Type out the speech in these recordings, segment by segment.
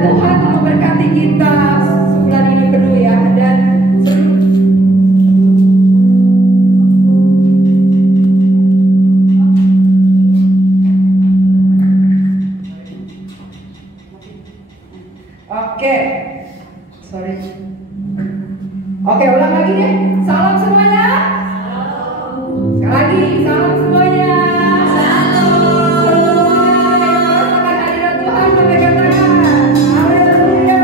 Tuhan memberkati kita sebulan ini penuh ya. Dan Oke, ulang lagi deh. Salam semuanya. Sekali lagi, salam semuanya. Rasakan hadirat Tuhan, memegang tangan. Haleluya.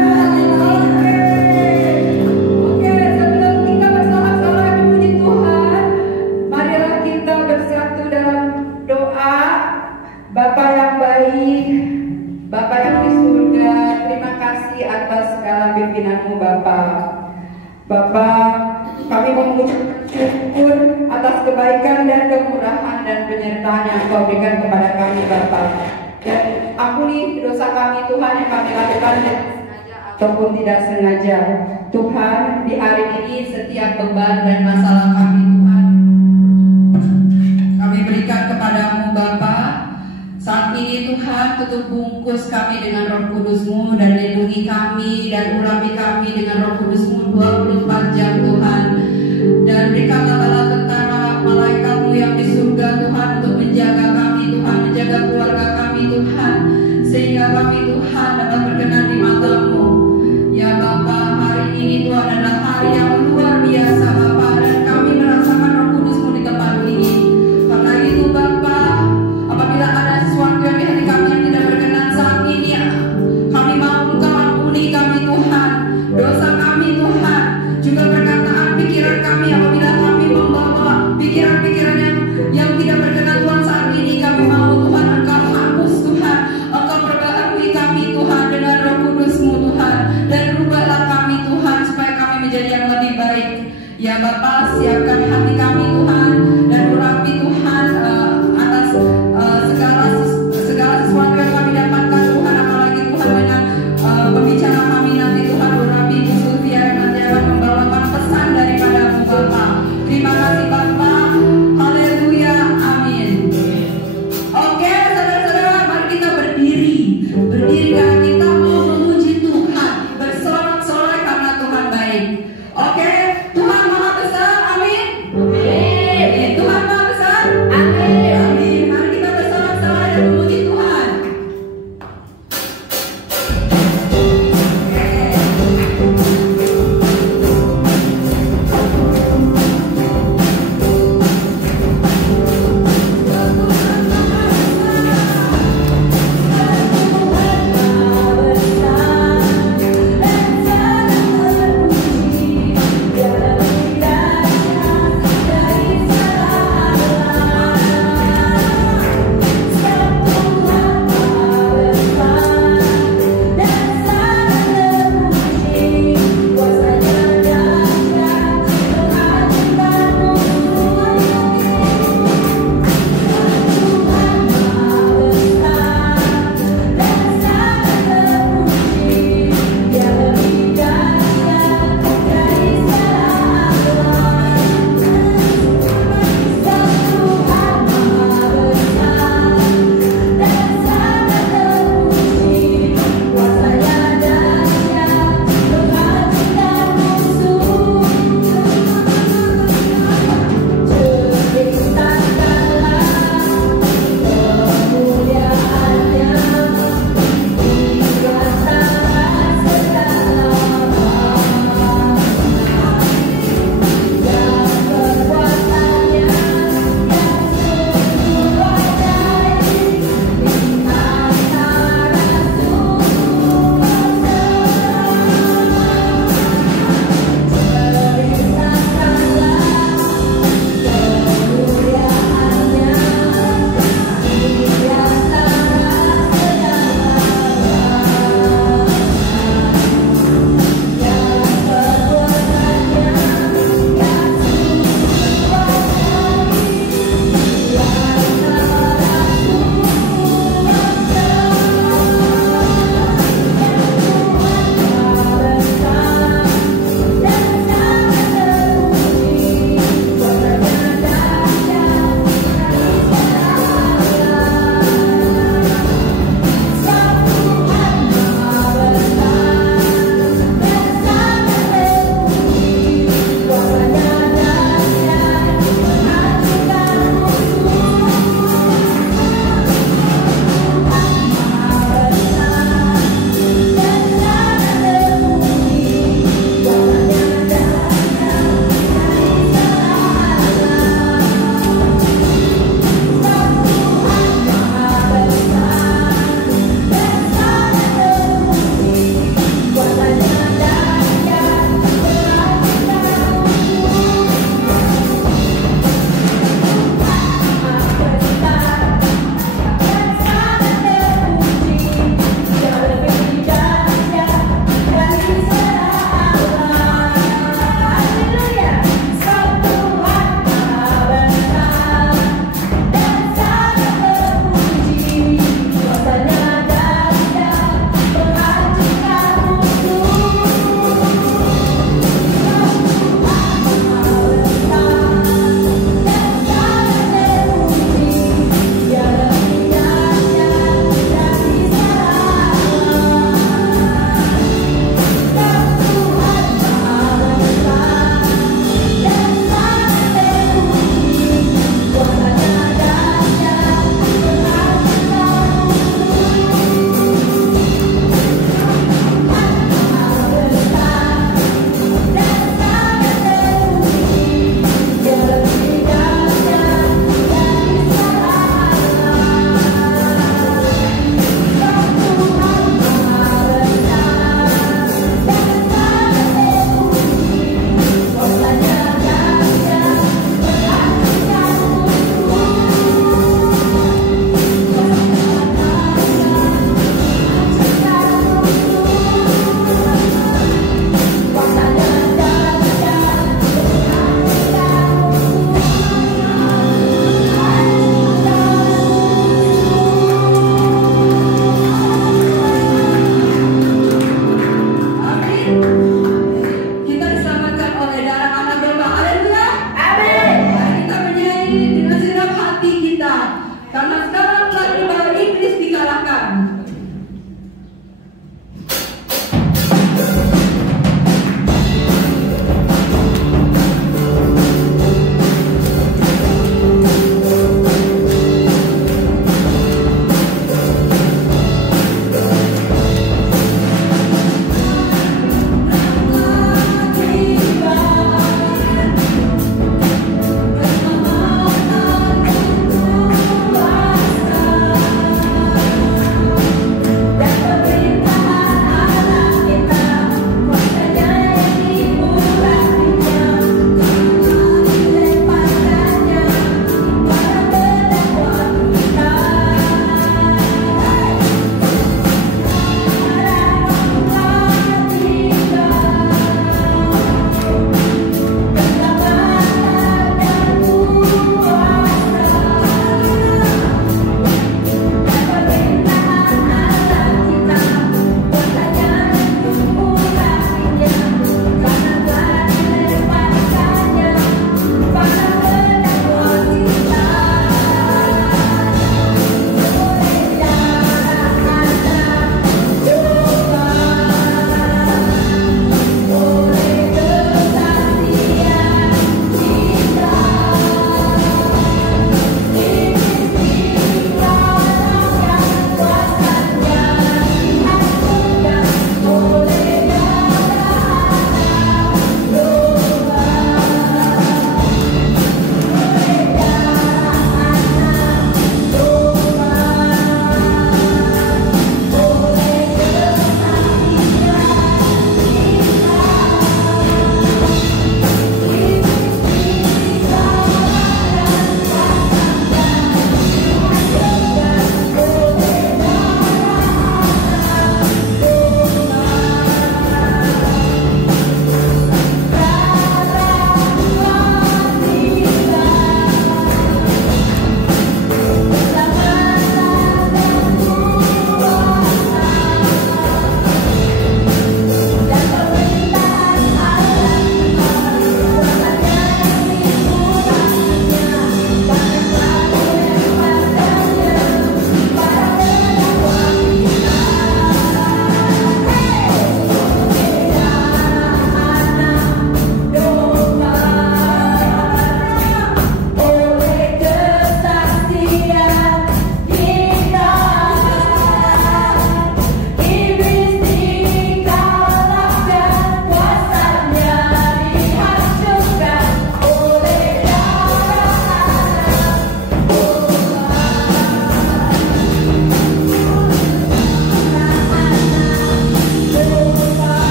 Oke, sebelum kita bersama-sama memuji Tuhan, marilah kita bersatu dalam doa. Bapa yang baik, Bapa yang di surga, terima kasih atas segala pimpinan-Mu Bapa. Bapa, kami mengucapkan syukur atas kebaikan dan kemurahan dan penyertaan yang Kau berikan kepada kami Bapa. Dan ampuni dosa kami Tuhan yang kami lakukan dengan sengaja ataupun tidak sengaja. Tuhan, di hari ini setiap beban dan masalah kami Tuhan, kami berikan kepadamu Bapa. Saat ini Tuhan, tutup bungkus kami dengan Roh Kudus-Mu dan lindungi kami dan urapi kami dengan Roh Kudus-Mu 24 jam Tuhan. Dan berikanlah bala tentara malaikat-Mu yang di surga Tuhan untuk menjaga kami Tuhan, menjaga keluarga kami Tuhan, sehingga kami Tuhan dapat berkenan di mata-Mu. Ya Bapa, hari ini Tuhan adalah hari yang luar biasa Bapa, dan kami merasakan Roh Kudus-Mu di tempat ini. Karena itu Bapa, apabila ada sesuatu yang di hati kami yang tidak berkenan saat ini, kami mau Engkau ampuni kami Tuhan, dosa kami Tuhan, juga perkataan pikiran kami apabila kami membawa pikiran-pikiran yang tidak berkenan Tuhan saat ini, kami mau Tuhan Engkau hapus Tuhan, Engkau perbaharui kami Tuhan dengan Roh Kudus-Mu Tuhan, dan rubahlah kami Tuhan supaya kami menjadi yang lebih baik. Ya Bapa, siapkan hati kami Tuhan dan urapi Tuhan atas segala sesuatu yang kami dapatkan Tuhan, apalagi Tuhan dengan pembicara kami nanti Tuhan, urapi Bu Sylvia yang nanti akan membawakan pesan daripada-Mu Bapa. Terima kasih Bapa. Haleluya, amin. Oke saudara-saudara, mari kita berdiri karena kita mau memuji Tuhan, bersorak-sorai karena Tuhan baik. Oke, Tuhan Maha Besar, amin.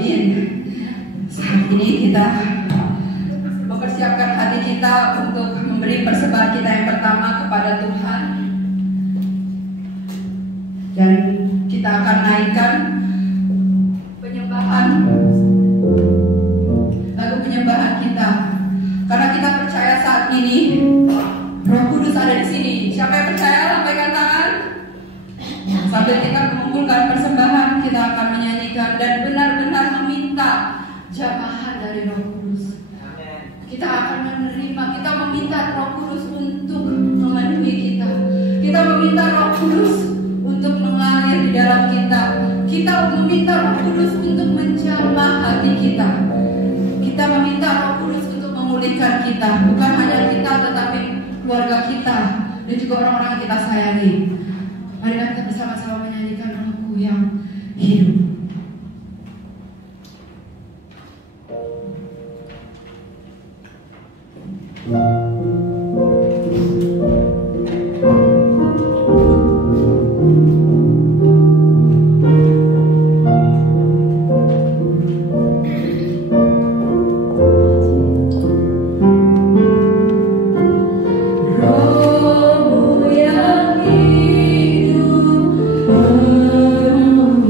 Amin. Saat ini kita mempersiapkan hati kita untuk memberi persembahan kita yang pertama kepada Tuhan. Dan kita akan naikkan penyembahan, lagu penyembahan kita. Karena kita percaya saat ini Roh Kudus ada di sini. Siapa yang percaya lambaikan tangan. Sambil kita mengumpulkan persembahan, kita akan menyanyikan dan benar-benar meminta jamahan dari Roh Kudus. Kita akan menerima, kita meminta Roh Kudus untuk memenuhi kita. Kita meminta Roh Kudus untuk mengalir di dalam kita. Kita meminta Roh Kudus untuk menjamah hati kita. Kita meminta Roh Kudus untuk memulihkan kita. Bukan hanya kita, tetapi keluarga kita dan juga orang-orang yang kita sayangi. Mari kita bersama-sama menyanyikan Rohku yang hidup. Rohmu yang hidup, penuhiku.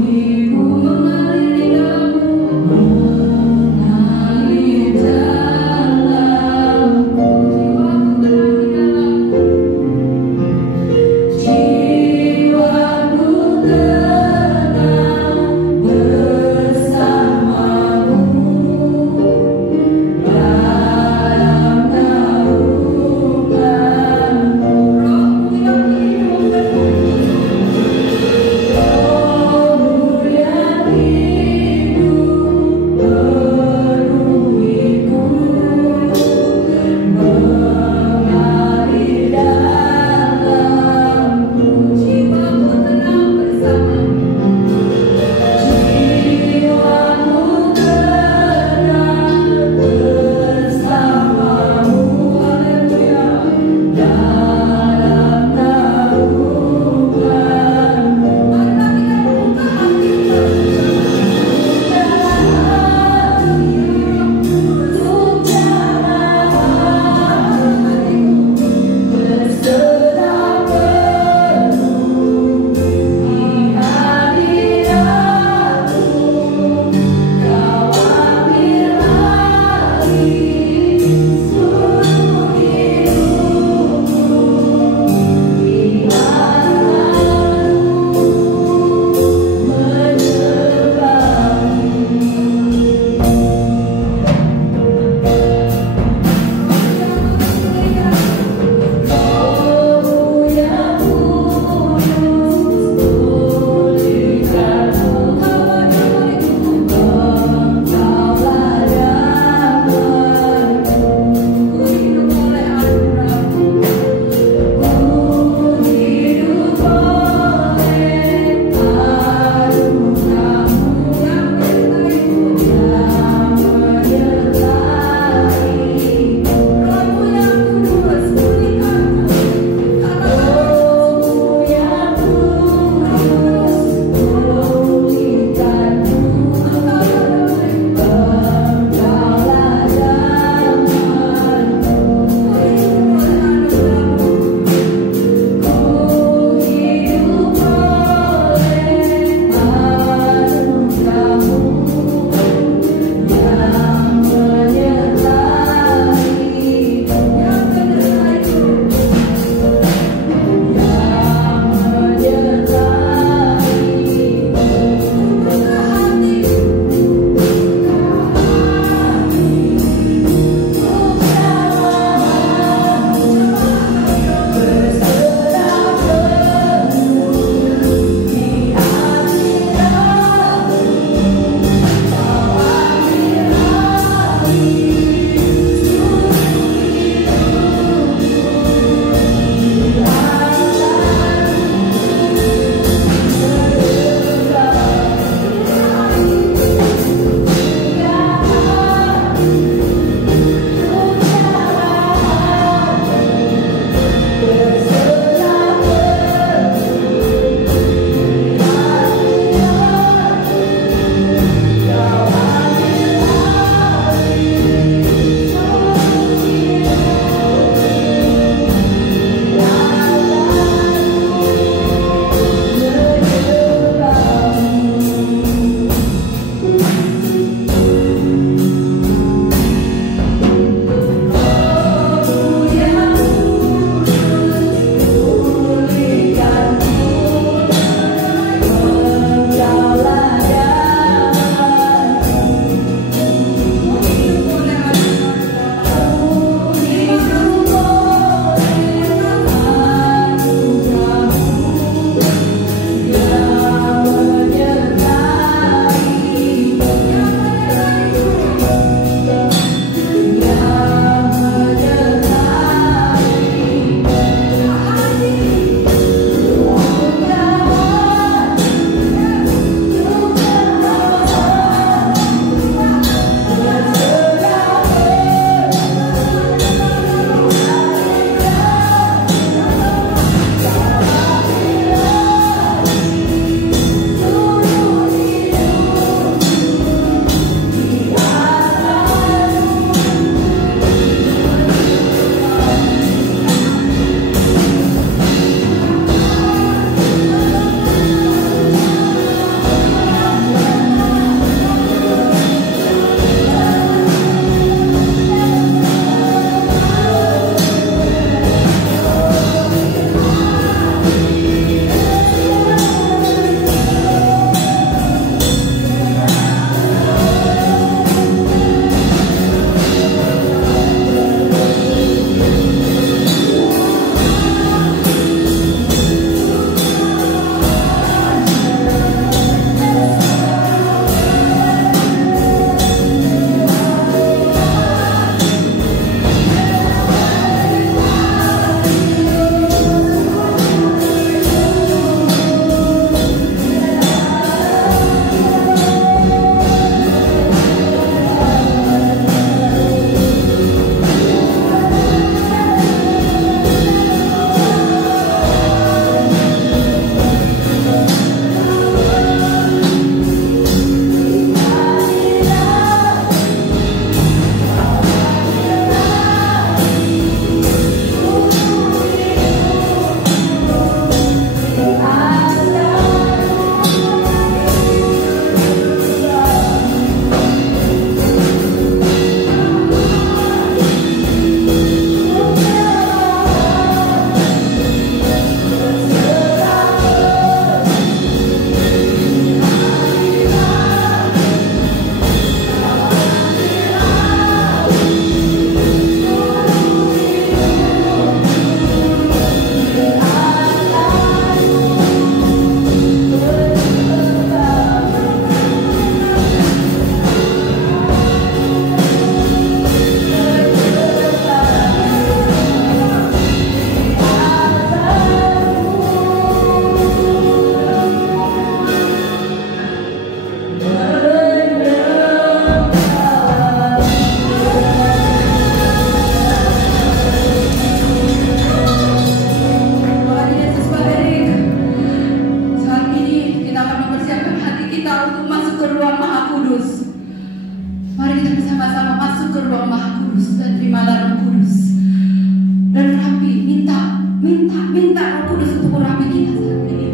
masuk ke ruang Maha Kudus dan terimalah Roh Kudus. Dan urapi, minta Roh Kudus untuk urapi kita saat ini.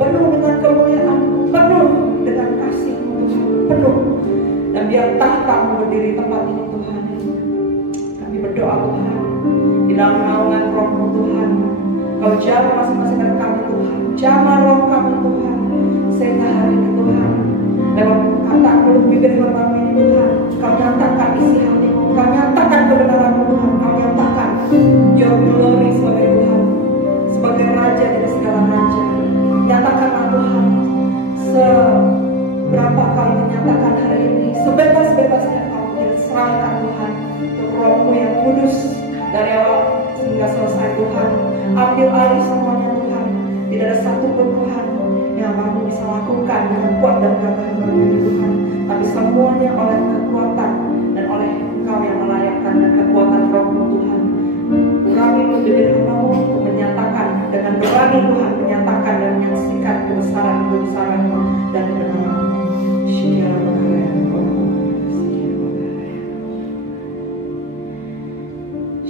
penuh dengan kemuliaan, penuh dengan kasih-Mu Tuhan, penuh. Dan biar tahta-Mu berdiri tempat ini Tuhan. Kami berdoa Tuhan, di dalam naungan Roh-Mu Tuhan, Kau jamah masing-masing dari kami Tuhan, jamah roh kami Tuhan, sehingga hari ini Tuhan, lewat kata mulut bibir kami ini Tuhan, Kau nyatakan isi hati-Mu, Kau nyatakan kebenaran-Mu Tuhan, Kau nyatakan Your glory sebagai Tuhan, sebagai Raja dari segala Raja. Nyatakanlah Tuhan, seberapa kali menyatakan hari ini, sebebas-bebasnya Kau serahkan Tuhan, untuk Roh-Mu yang kudus, dari awal hingga selesai Tuhan. Ambil alih semuanya Tuhan. Tidak ada satu pun Tuhan yang kamu bisa lakukan dengan kuat dan gagah ini Tuhan, tapi semuanya oleh kekuatan dan oleh Engkau yang melayakkan dan kekuatan Roh-Mu Tuhan. Urangi bibir hamba-Mu untuk menyatakan dengan berani Tuhan, menyatakan dan menyaksikan kebesaran-kebesaran-Mu dan kebenaran-Mu.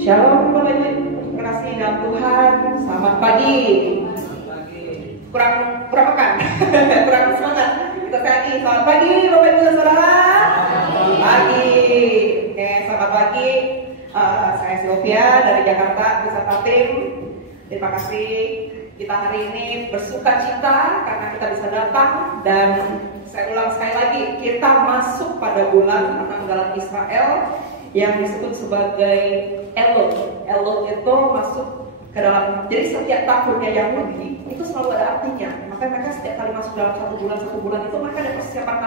Shalom Bapak Ibu, kasih dalam Tuhan. Selamat pagi. Kurang pekan, kurang semangat. Kita sekali. Selamat pagi Bapak Ibu Saudara. Pagi. Oke, selamat pagi. Saya Sylvia dari Jakarta beserta tim. Terima kasih. Kita hari ini bersuka cita karena kita bisa datang, dan saya ulang sekali lagi, kita masuk pada bulan penanggalan Israel yang disebut sebagai Elul. Elul itu masuk ke dalam, jadi setiap tahunnya Yahudi itu selalu ada artinya. Maka mereka setiap kali masuk dalam satu bulan itu mereka ada persiapan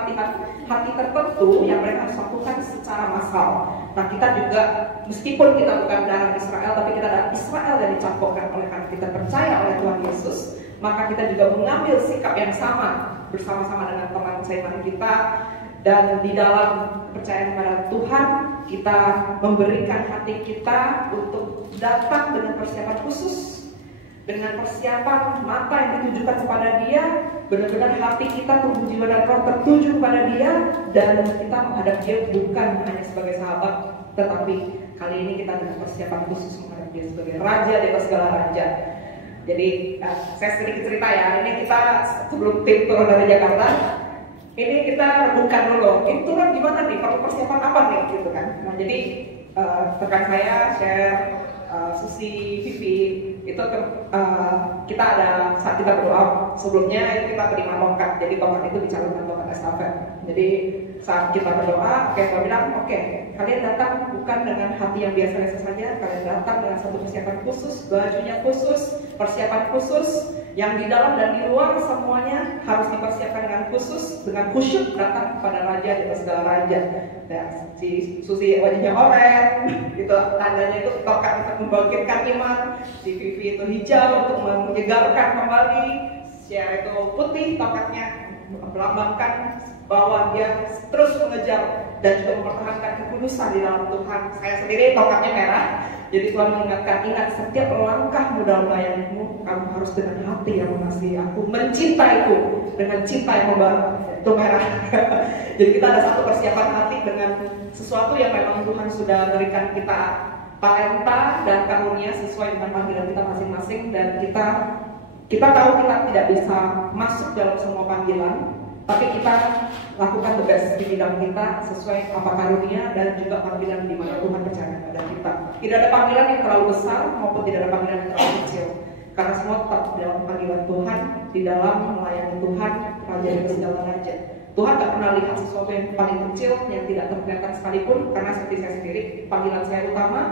hati tertentu yang mereka harus lakukan secara massal. Nah, kita juga meskipun kita bukan darah Israel, tapi kita adalah Israel yang dicampurkan oleh karena kita percaya oleh Tuhan Yesus, maka kita juga mengambil sikap yang sama bersama-sama dengan teman seiman kita. Dan di dalam percaya kepada Tuhan, kita memberikan hati kita untuk datang dengan persiapan khusus, dengan persiapan mata yang ditujukan kepada Dia, benar-benar hati kita, tubuh, jiwa, dan roh tertuju kepada Dia, dan kita menghadap Dia bukan hanya sebagai sahabat, tetapi kali ini kita dengan persiapan khusus menghadap Dia sebagai Raja di atas segala raja. Jadi saya sedikit cerita ya, ini kita sebelum tim turun dari Jakarta, ini kita rebukan dulu, ini turun gimana nih, perlu persiapan apa nih gitu kan. Nah, jadi rekan saya share, Susi, Vivi itu kita ada saat kita berdoa sebelumnya itu kita terima tongkat, jadi tongkat itu dicalonkan tongkat estafet. Jadi saat kita berdoa, Tuhan bilang, oke, kalian datang bukan dengan hati yang biasa-biasa saja, kalian datang dengan satu persiapan khusus, bajunya khusus, persiapan khusus, yang di dalam dan di luar semuanya harus dipersiapkan dengan khusus, dengan khusyuk datang kepada Raja di atas segala raja. Dan si Susi wajahnya oranye, itu tandanya itu tongkat untuk membangkitkan iman, si Vivi itu hijau untuk menyegarkan kembali, Syara itu putih tongkatnya melambangkan bahwa dia terus mengejar dan juga mempertahankan kekudusan di dalam Tuhan. Saya sendiri tongkatnya merah. Jadi Tuhan mengingatkan, ingat setiap langkahmu dalam melayanimu, kamu harus dengan hati yang mengasihi aku, mencintaiku dengan cinta yang membara. Itu merah. Jadi kita ada satu persiapan hati dengan sesuatu yang memang Tuhan sudah berikan kita talenta dan karunia sesuai dengan panggilan kita masing-masing, dan kita tahu kita tidak bisa masuk dalam semua panggilan, tapi kita lakukan the best di bidang kita sesuai apa karunia dan juga panggilan di mana Tuhan percaya kepada kita. Tidak ada panggilan yang terlalu besar maupun tidak ada panggilan yang terlalu kecil, karena semua tetap dalam panggilan Tuhan, di dalam melayani Tuhan, Raja dari segala raja. Tuhan tak pernah lihat sesuatu yang paling kecil yang tidak terkelihatan sekalipun, karena seperti saya sendiri, panggilan saya utama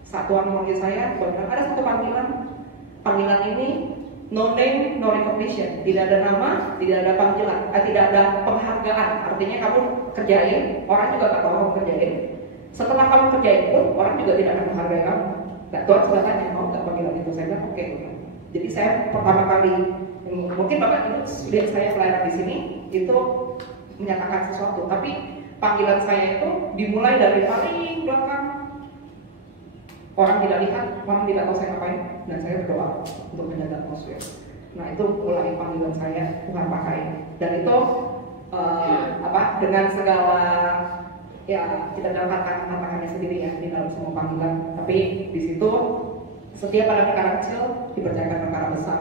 saat Tuhan memanggil saya, ada satu panggilan ini no name, no recognition. Tidak ada nama, tidak ada panggilan, tidak ada penghargaan. Artinya kamu kerjain, orang juga tak tahu kamu kerjain. Setelah kamu kerjain pun, orang juga tidak akan menghargai kamu. Nah, Tuhan sudah tanya, mau nggak panggilan itu? Saya bilang, oke. Jadi saya pertama kali, mungkin Bapak Ibu lihat saya pelayanan di sini, itu menyatakan sesuatu. Tapi panggilan saya itu dimulai dari paling belakang. Orang tidak lihat, orang tidak tahu saya ngapain, dan saya berdoa untuk menjaga atmosfer. Nah, itu mulai panggilan saya, Tuhan pakai. Dan itu dengan segala ya kita dapatkan tantangannya sendiri ya di dalam semua panggilan. Tapi di situ setiap ada perkara kecil dipercayakan perkara besar.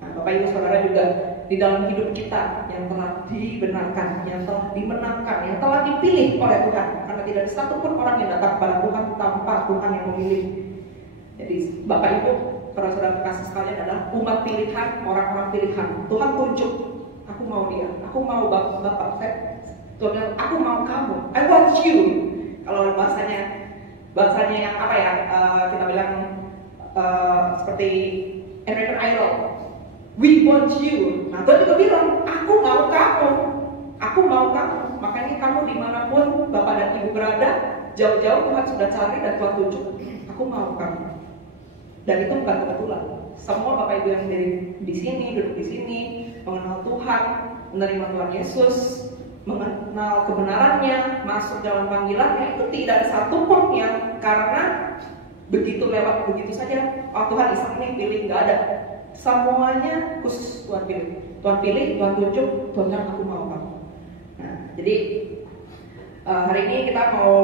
Nah, Bapak Ibu Saudara juga di dalam hidup kita yang telah dibenarkan, yang telah dimenangkan, yang telah dipilih oleh Tuhan. Karena tidak ada satupun orang yang datang kepada Tuhan tanpa Tuhan yang memilih. Jadi Bapak Ibu, para saudara kasih sekalian adalah umat pilihan, orang-orang pilihan. Tuhan tunjuk, aku mau dia, aku mau Bapak, Tuhan, aku mau kamu, I want you. Kalau bahasanya yang apa ya, kita bilang seperti American Idol, we want you. Nah Tuhan juga bilang, aku mau kamu, aku mau kamu. Makanya kamu dimanapun Bapak dan Ibu berada, jauh-jauh Tuhan sudah cari dan Tuhan tunjuk, aku mau kamu. Dan itu bukan kebetulan. Semua Bapak Ibu yang di sini, duduk di sini, mengenal Tuhan, menerima Tuhan Yesus, mengenal kebenarannya, masuk dalam panggilannya, itu tidak ada satupun yang karena begitu lewat begitu saja, oh Tuhan Ishak nih pilih, nggak ada. Semuanya khusus Tuhan pilih. Tuhan pilih, Tuhan tunjuk, Tuhan bilang aku mau kamu. Nah, jadi hari ini kita mau,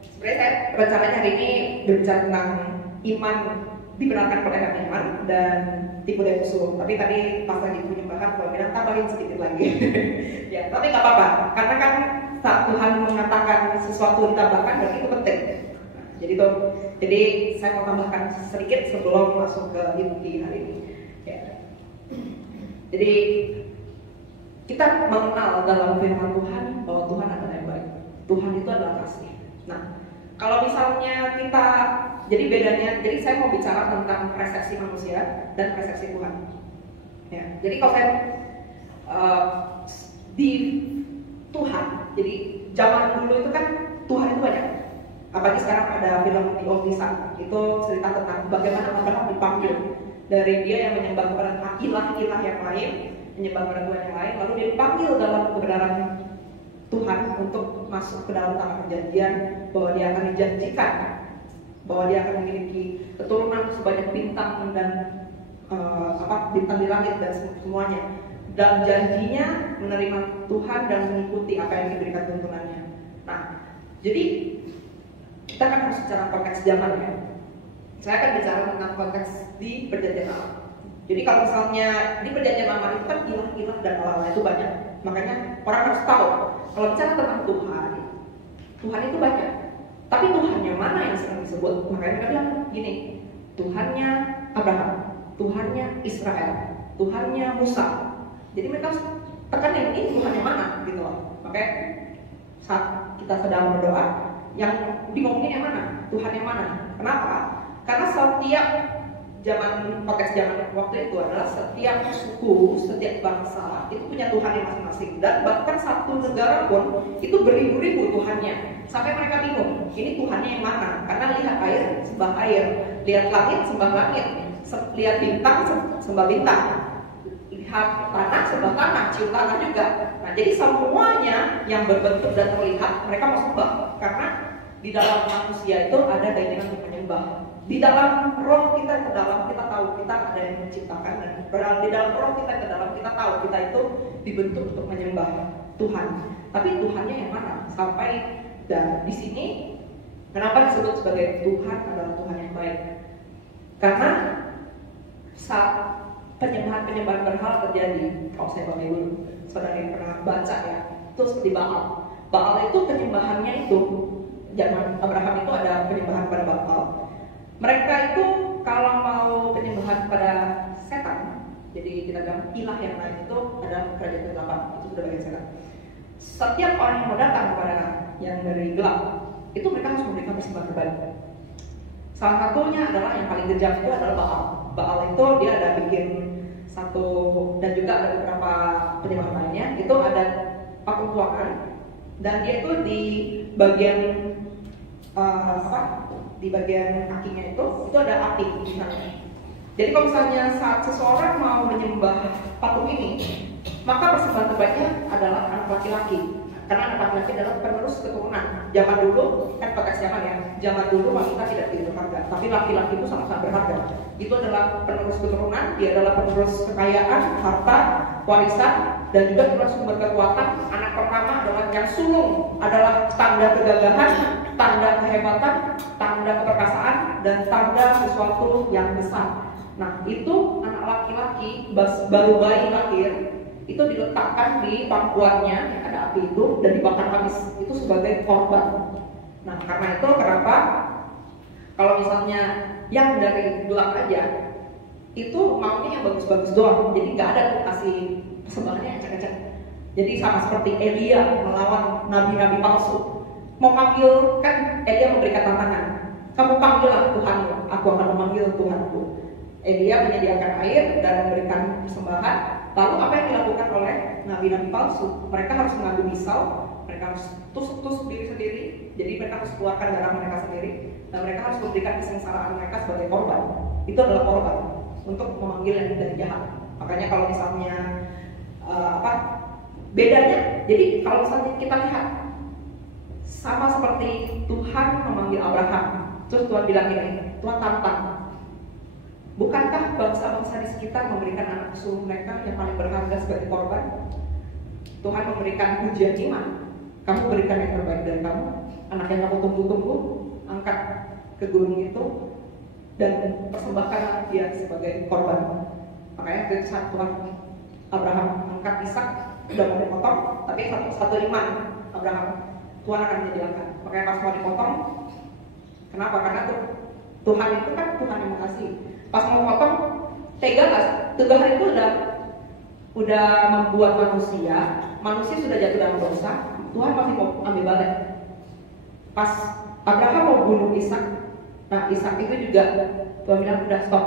sebenarnya saya rencananya hari ini berbicara tentang iman dibenarkan oleh iman dan tipu daya musuh. Tapi tadi pas lagi penyembahan kalau bilang tambahin sedikit lagi. Ya, tapi nggak apa-apa, karena kan saat Tuhan mengatakan sesuatu ditambahkan, berarti itu penting. Jadi saya mau tambahkan sedikit sebelum masuk ke inti hari ini. Ya. Jadi kita mengenal dalam firman Tuhan bahwa Tuhan adalah yang baik. Tuhan itu adalah kasih. Nah, kalau misalnya kita, jadi bedanya, jadi saya mau bicara tentang persepsi manusia dan persepsi Tuhan. Ya, jadi kalau saya di Tuhan, jadi zaman dulu itu kan Tuhan itu banyak. Apalagi sekarang ada film di Oldisa, itu cerita tentang bagaimana Abraham dipanggil dari dia yang menyembah kepada ilah-ilah yang lain, menyembah kepada Tuhan yang lain, lalu dia dipanggil dalam kebenaran Tuhan untuk masuk ke dalam tanah perjanjian, bahwa dia akan dijanjikan, bahwa dia akan memiliki keturunan sebanyak bintang dan bintang di langit dan semuanya. Dan janjinya menerima Tuhan dan mengikuti apa yang diberikan tuntunannya. Nah, jadi kita kan harus bicara konteks zaman ya. Saya akan bicara tentang konteks di perjanjian lama. Jadi kalau misalnya di perjanjian lama itu kan ilah-ilah dan Allah itu banyak. Makanya orang harus tahu kalau bicara tentang Tuhan, Tuhan itu banyak. Tapi Tuhannya mana yang sering disebut? Makanya mereka bilang gini, Tuhannya Abraham, Tuhannya Israel, Tuhannya Musa. Jadi mereka harus tekanin ini Tuhannya mana gitu loh. Makanya saat kita sedang berdoa, yang dingungin yang mana? Tuhan yang mana? Kenapa? Karena setiap konteks zaman waktu itu adalah setiap suku, setiap bangsa itu punya Tuhan yang masing-masing. Dan bahkan satu negara pun itu beribu-ribu Tuhannya. Sampai mereka bingung, ini Tuhannya yang mana? Karena lihat air, sembah air. Lihat langit, sembah langit. Lihat bintang, sembah bintang. Lihat tanah, sembah tanah, cium tanah juga. Nah, jadi semuanya yang berbentuk dan terlihat mereka mau sembah. Karena di dalam manusia itu ada keinginan untuk menyembah. Di dalam roh kita ke dalam, kita tahu kita ada yang menciptakan, dan di dalam roh kita ke dalam, kita tahu kita itu dibentuk untuk menyembah Tuhan. Tapi Tuhannya yang mana? Sampai dan di sini kenapa disebut sebagai Tuhan adalah Tuhan yang baik? Karena saat penyembahan berhala terjadi, kalau saya baca dulu, saudara yang pernah baca ya, itu seperti Baal. Baal itu penyembahannya itu, zaman Abraham itu ada penyembahan pada Baal. Mereka itu kalau mau penyembahan pada setan, jadi kita bilang ilah yang lain itu adalah kerajaan kegelapan, itu sudah bagian setan. Setiap orang yang mau datang kepada yang dari gelap, itu mereka harus memberikan persembahan terbaik. Salah satunya adalah yang paling kejam itu adalah Baal. Baal itu dia ada bikin satu, dan juga ada beberapa penyembahan lainnya, itu ada patung tuangan, dan dia itu di bagian di bagian kakinya itu ada api. Nah, jadi kalau misalnya saat seseorang mau menyembah patung ini, maka persembahan terbaiknya adalah anak laki-laki. Karena anak laki-laki adalah penerus keturunan. Zaman dulu, kan konteks zaman ya, zaman dulu wanita tidak begitu berharga, tapi laki-laki itu sangat berharga. Itu adalah penerus keturunan, dia adalah penerus kekayaan, harta, warisan, dan juga adalah sumber kekuatan. Anak pertama adalah yang sulung, adalah tanda kegagahan, tanda kehebatan, tanda keperkasaan, dan tanda sesuatu yang besar. Nah, itu anak laki-laki baru bayi lahir itu diletakkan di pangkuannya yang ada api itu dan dibakar habis, itu sebagai korban. Nah karena itu kenapa kalau misalnya yang dari gelap aja itu maunya yang bagus-bagus doang, jadi nggak ada tuh kasih persembahannya yang ecek-ecek. Jadi sama seperti Elia melawan nabi-nabi palsu, mau panggil, kan Elia memberikan tantangan, kamu panggillah Tuhanmu, aku akan memanggil Tuhanku. Elia menyediakan air dan memberikan persembahan. Lalu apa yang dilakukan oleh nabi-nabi palsu? Mereka harus mengambil pisau, mereka harus tusuk-tusuk diri sendiri, jadi mereka harus keluarkan darah mereka sendiri, dan mereka harus memberikan kesengsaraan mereka sebagai korban. Itu adalah korban untuk memanggil yang dari jahat. Makanya kalau misalnya bedanya, jadi kalau misalnya kita lihat sama seperti Tuhan memanggil Abraham, terus Tuhan bilang gini, Tuhan tantang, bukankah bangsa-bangsa di sekitar memberikan anak sulung mereka yang paling berharga sebagai korban? Tuhan memberikan ujian iman, kamu berikan yang terbaik dari kamu, anak yang kamu tunggu-tunggu, angkat ke gunung itu dan persembahkan dia sebagai korban. Makanya dari saat Tuhan Abraham angkat Ishak, udah mau dipotong, tapi satu iman Abraham, Tuhan akan menyediakan. Makanya pas mau dipotong, kenapa? Karena Tuhan itu kan Tuhan yang mengasihi. Pas mau potong, tegar itu udah membuat manusia sudah jatuh dalam dosa, Tuhan masih mau ambil balik. Pas Abraham mau bunuh Ishak, nah Ishak itu juga Tuhan bilang udah stop,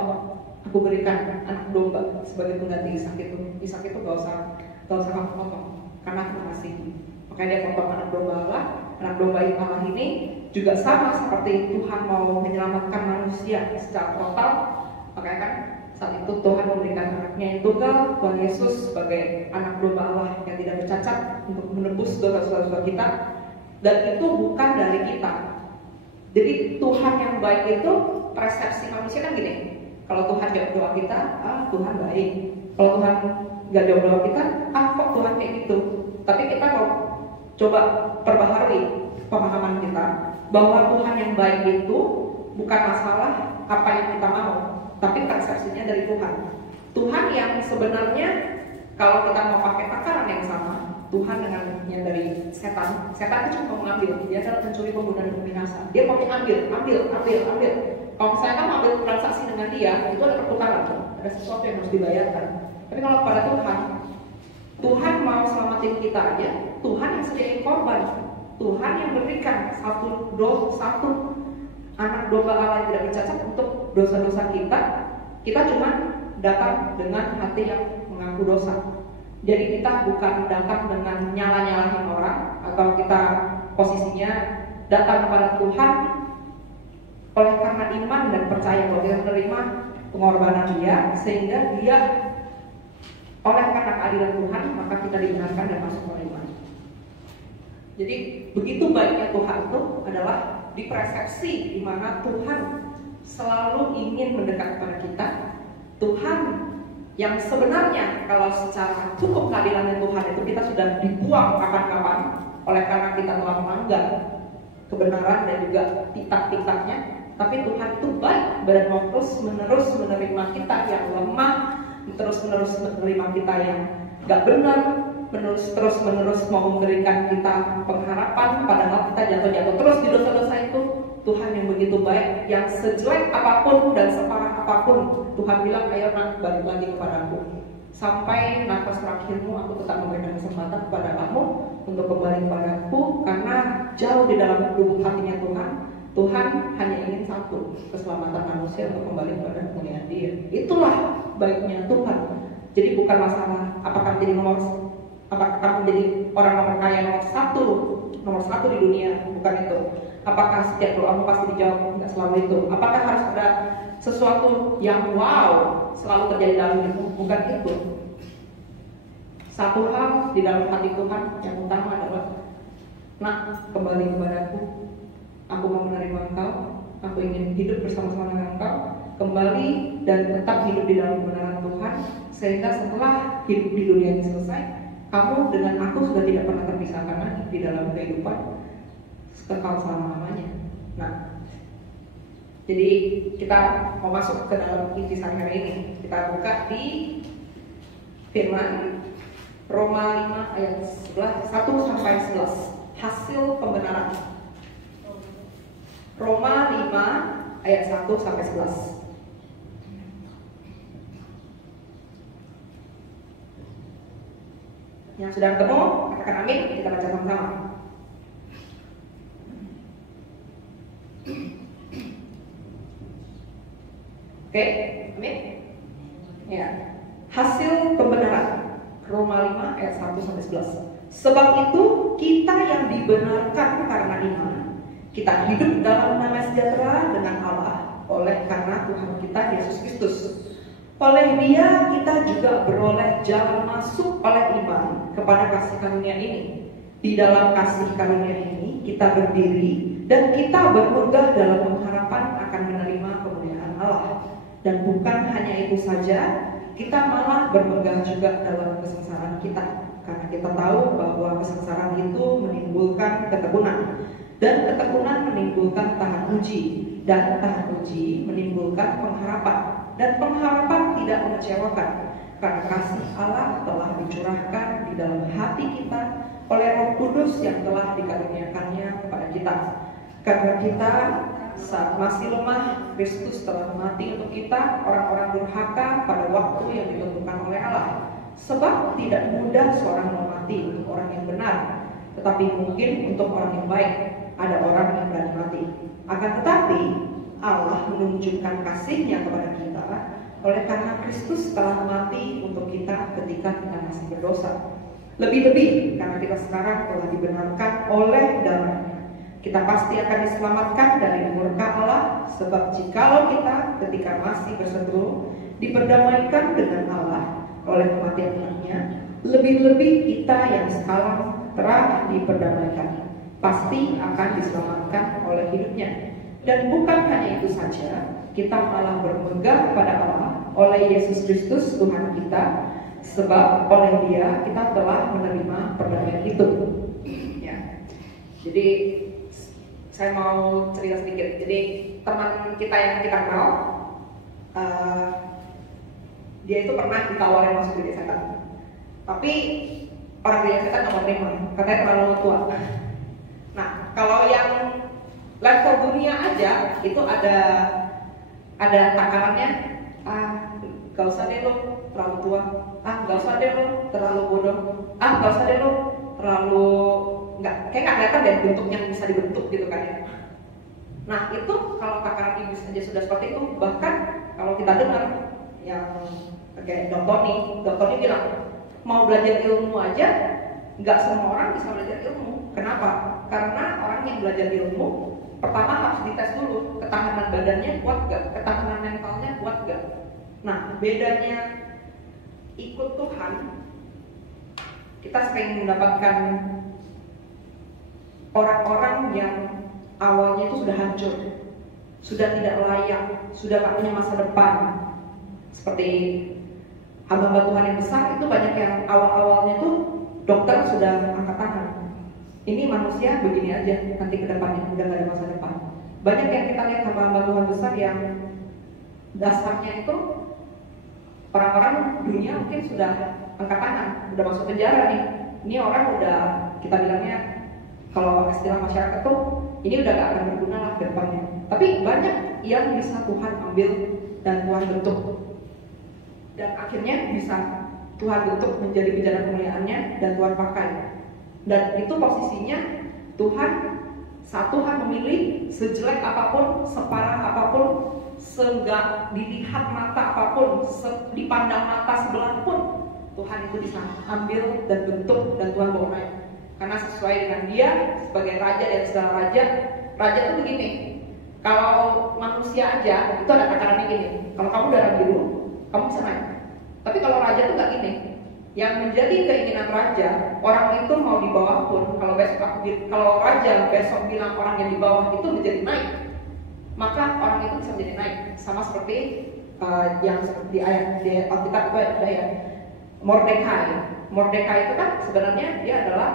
aku berikan anak domba sebagai pengganti Ishak itu. Ishak itu gak usah kamu potong, karena aku mengasihi. Makanya dia potong anak domba Allah. Anak domba Allah ini juga sama seperti Tuhan mau menyelamatkan manusia secara total. Makanya kan saat itu Tuhan memberikan anaknya yang tunggal, Tuhan Yesus sebagai anak domba Allah yang tidak bercacat untuk menebus dosa-dosa kita. Dan itu bukan dari kita. Jadi Tuhan yang baik itu, persepsi manusia kan gini, kalau Tuhan jawab doa kita, Tuhan baik. Kalau Tuhan gak jawab doa kita, kok Tuhan kayak gitu. Tapi kita mau coba perbaharui pemahaman kita bahwa Tuhan yang baik itu bukan masalah apa yang kita mau, tapi persepsinya dari Tuhan. Tuhan yang sebenarnya kalau kita mau pakai takaran yang sama, Tuhan dengan yang dari setan itu cuma mengambil, dia adalah pencuri, pembunuh, dan pembinasa. Dia mau ambil. Kalau misalnya kamu ambil transaksi dengan dia, itu ada pertukaran, ada sesuatu yang harus dibayarkan. Tapi kalau pada Tuhan mau selamatin kita aja, Tuhan yang sediain korban, Tuhan yang berikan satu anak domba Allah yang tidak bercacat untuk dosa-dosa kita. Kita cuma datang dengan hati yang mengaku dosa. Jadi kita bukan datang dengan nyala-nyalahin orang, atau kita posisinya datang kepada Tuhan oleh karena iman dan percaya bahwa kita menerima pengorbanan Dia, sehingga Dia oleh karena keadilan Tuhan maka kita dibenarkan dan masuk ke iman. Jadi begitu baiknya Tuhan itu adalah di persepsi di mana Tuhan selalu ingin mendekat kepada kita. Tuhan yang sebenarnya kalau secara cukup keadilannya Tuhan itu kita sudah dibuang kapan-kapan oleh karena kita telah melanggar kebenaran dan juga titah-titahnya. Tapi Tuhan itu baik dan mau terus-menerus menerima kita yang lemah, terus-menerus menerima kita yang gak benar, terus-menerus mau memberikan kita pengharapan padahal kita jatuh-jatuh terus di dosa-dosa itu. Tuhan yang begitu baik, yang sejelek apapun dan separah apapun, Tuhan bilang, ayo nak, balik lagi kepadaku. Sampai nafas terakhirmu aku tetap memberikan kesempatan kepada kamu untuk kembali kepadaku, karena jauh di dalam lubuk hatinya Tuhan hanya ingin satu, keselamatan manusia untuk kembali kepada kemuliaan Dia. Itulah baiknya Tuhan. Jadi bukan masalah apakah kamu jadi orang nomor kaya nomor satu di dunia, bukan itu. Apakah setiap doamu pasti dijawab? Tidak selalu itu. Apakah harus ada sesuatu yang wow selalu terjadi dalam hidupmu? Bukan itu. Satu hal di dalam hati Tuhan yang utama adalah, nak, kembali kepadaku. Aku mau menerima engkau. Aku ingin hidup bersama-sama dengan engkau. Kembali dan tetap hidup di dalam kebenaran Tuhan, sehingga setelah hidup di dunia ini selesai, kamu dengan aku sudah tidak pernah terpisahkan lagi di dalam kehidupan kekal selama-lamanya. Nah, jadi kita mau masuk ke dalam inti hari ini. Kita Kita buka di Firman Roma 5 ayat 1 sampai 11. Hasil pembenaran. Roma 5 ayat 1 sampai 11. Yang sudah ketemu, katakan amin, kita baca sama-sama. Oke, amin. Ya. Hasil pembenaran. Roma 5 ayat 1 sampai 11. Sebab itu kita yang dibenarkan karena iman, kita hidup dalam damai sejahtera dengan Allah oleh karena Tuhan kita Yesus Kristus. Oleh Dia kita juga beroleh jalan masuk oleh iman kepada kasih karunia ini. Di dalam kasih karunia ini kita berdiri dan kita bermegah dalam pengharapan akan menerima kemuliaan Allah. Dan bukan hanya itu saja, kita malah bermegah juga dalam kesengsaraan kita, karena kita tahu bahwa kesengsaraan itu menimbulkan ketekunan, dan ketekunan menimbulkan tahan uji, dan tahan uji menimbulkan pengharapan, dan pengharapan tidak mengecewakan, karena kasih Allah telah dicurahkan di dalam hati kita oleh Roh Kudus yang telah dikaruniakannya kepada kita. Karena kita saat masih lemah, Kristus telah mati untuk kita, orang-orang durhaka, pada waktu yang ditentukan oleh Allah. Sebab tidak mudah seorang mati untuk orang yang benar, tetapi mungkin untuk orang yang baik ada orang yang berani mati. Akan tetapi Allah menunjukkan kasih-Nya kepada kita oleh karena Kristus telah mati untuk kita ketika kita masih berdosa. Lebih-lebih karena kita sekarang telah dibenarkan oleh darah-Nya, kita pasti akan diselamatkan dari murka Allah. Sebab jikalau kita ketika masih berseteru diperdamaikan dengan Allah oleh kematian Anaknya, lebih-lebih kita yang sekarang telah diperdamaikan pasti akan diselamatkan oleh hidupnya. Dan bukan hanya itu saja, kita malah bermegah pada Allah oleh Yesus Kristus Tuhan kita, sebab oleh Dia kita telah menerima perdamaian itu. Ya. Jadi saya mau cerita sedikit. Jadi teman kita yang kita kenal, dia itu pernah ditawarin masuk dunia setan. Tapi orang dunia setan nggak mau terima, katanya terlalu tua. Nah, kalau yang level dunia aja itu ada takarannya. Gak usah deh lo terlalu tua. Gak usah deh lo terlalu bodoh. Gak usah deh lo terlalu kayak nggak kelihatan deh bentuknya bisa dibentuk gitu kan ya. Nah itu kalau takaran iblis aja sudah seperti itu. Bahkan kalau kita dengar yang kayak Dr. Lee bilang mau belajar ilmu aja nggak semua orang bisa belajar ilmu. Kenapa? Karena orang yang belajar ilmu pertama harus dites dulu ketahanan badannya kuat gak, ketahanan mentalnya kuat gak. Nah bedanya ikut Tuhan, kita sering mendapatkan orang-orang yang awalnya itu sudah hancur, sudah tidak layak, sudah tak punya masa depan. Seperti hamba-hamba Tuhan yang besar itu banyak yang awal-awalnya tuh dokter sudah angkat tangan. Ini manusia begini aja, nanti ke depannya udah gak ada masa depan. Banyak yang kita lihat hamba-hamba Tuhan besar yang dasarnya itu orang-orang dunia mungkin sudah angkat tangan, udah masuk penjara nih. Ini orang udah, kita bilangnya kalau istilah masyarakat tuh ini udah gak akan berguna lah ke depannya. Tapi banyak yang bisa Tuhan ambil dan Tuhan bentuk, dan akhirnya bisa Tuhan bentuk menjadi bejana kemuliaannya dan Tuhan pakai. Dan itu posisinya Tuhan, saat Tuhan memilih sejelek apapun, separah apapun, seenggak dilihat mata apapun, dipandang mata sebelah pun, Tuhan itu bisa ambil dan bentuk dan Tuhan bawa naik. Karena sesuai dengan Dia sebagai Raja dan segala raja. Raja itu begini, kalau manusia aja itu ada takarannya gini, kalau kamu darah biru, kamu bisa naik. Tapi kalau raja itu nggak gini. Yang menjadi keinginan raja, orang itu mau di bawah pun, kalau raja besok bilang orang yang di bawah itu menjadi naik, maka orang itu bisa menjadi naik. Sama seperti yang seperti di ayat di Alkitab itu ada ya, Mordekai itu kan sebenarnya dia adalah